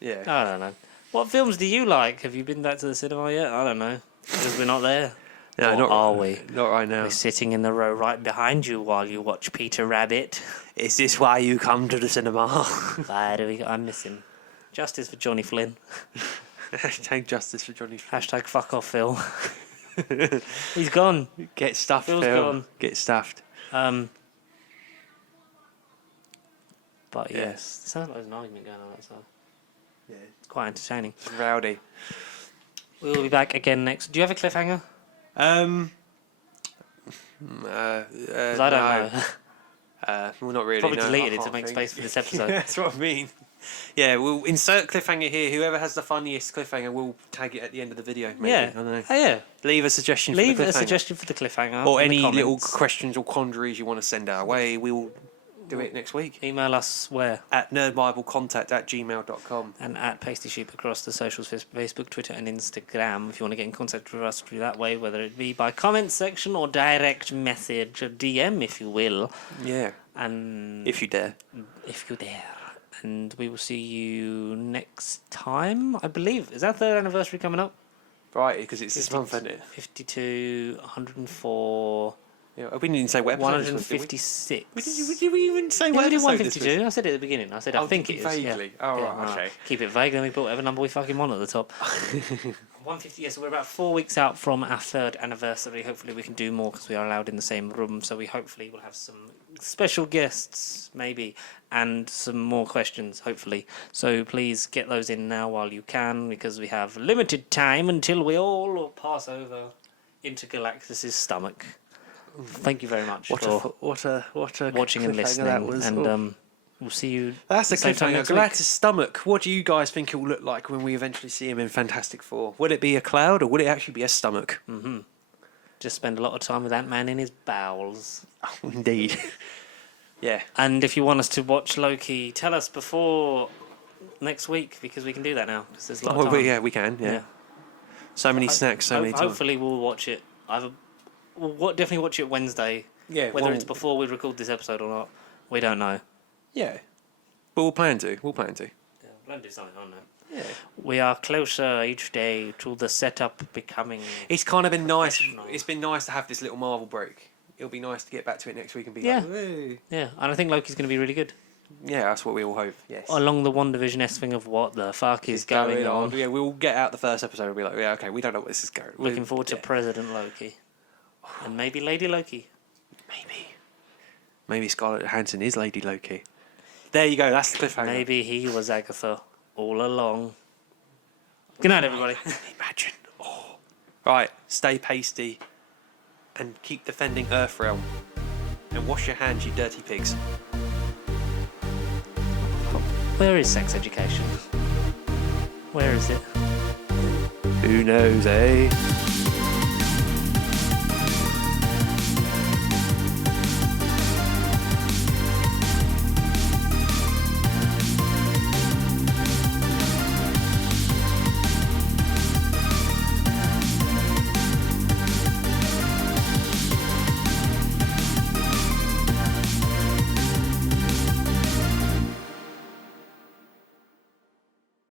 Yeah. I don't know. What films do you like? Have you been back to the cinema yet? I don't know. Because we're not there. No, or not are we? Not right now. We're sitting in the row right behind you while you watch Peter Rabbit. Is this why you come to the cinema? Why do we? I miss him. Justice for Johnny Flynn. Hashtag justice for Johnny Flynn. Hashtag fuck off Phil. He's gone. Get stuffed, Phil's Phil. gone. Get stuffed. But yes, it sounds like there's an argument going on outside. Yeah. It's quite entertaining. Rowdy. We will be back again next. Do you have a cliffhanger? 'Cause I don't know. Well, not really. Probably no, deleted I it to can't make think. space for this episode. That's what I mean. Yeah, we'll insert cliffhanger here. Whoever has the funniest cliffhanger, we'll tag it at the end of the video. Maybe. Yeah. I don't know. Oh, yeah. Leave a suggestion. Leave for the a cliffhanger. suggestion for the cliffhanger. Or in the any little comments. questions or quandaries you want to send our way. We'll do it next week. Email us where? At nerdbiblecontact@gmail.com. And at Pasty Sheep across the socials, Facebook, Twitter and Instagram. If you want to get in contact with us through that way, whether it be by comment section or direct message, or DM if you will. Yeah. And If you dare. if you dare. And we will see you next time, I believe. Is that third anniversary coming up? Right, because it's this month, isn't it? 52, 104, Yeah, we didn't say what episode this was, did we? 156. Did we even say Yeah, what we did episode this was? 152. I said it at the beginning. I said I think it is. Vaguely. Yeah. Oh, Yeah, right, okay. Keep it vague, then we put whatever number we fucking want at the top. 150, yes, so we're about 4 weeks out from our third anniversary. Hopefully we can do more because we are allowed in the same room. So we hopefully will have some special guests, maybe, and some more questions, hopefully. So please get those in now while you can, because we have limited time until we all pass over into Galactus's stomach. Thank you very much for What a watching and cliffhanger listening. that was. And we'll see you. That's the same time cliffhanger. next week. Galactus' stomach. What do you guys think it will look like when we eventually see him in Fantastic Four? Will it be a cloud or will it actually be a stomach? Just spend a lot of time with that man in his bowels. Oh, indeed. Yeah. And if you want us to watch Loki, tell us before next week because we can do that now. Because there's a lot of time. Yeah, we can. Yeah. So many snacks, so many time. Hopefully, we'll watch it. Definitely watch it Wednesday. Yeah. Whether it's before we record this episode or not, we don't know. Yeah. But we'll plan to. Yeah, we'll plan to do something on that. Yeah. We are closer each day to the setup becoming. It's kind of been nice. professional. It's been nice to have this little Marvel break. It'll be nice to get back to it next week and be Yeah. like, "Woo." Yeah, and I think Loki's going to be really good. Yeah, that's what we all hope. Yes. Along the WandaVision-esque thing of what the fuck is going on. Yeah, we'll get out the first episode and be like, yeah, okay, we don't know what this is going. Looking forward to President Loki. And maybe Lady Loki. Maybe Scarlett Johansson is Lady Loki. There you go. That's the cliffhanger. Maybe he was Agatha all along. Good night, everybody. Imagine. Oh. Right. Stay pasty, and keep defending Earthrealm. And wash your hands, you dirty pigs. Where is sex education? Where is it? Who knows, eh?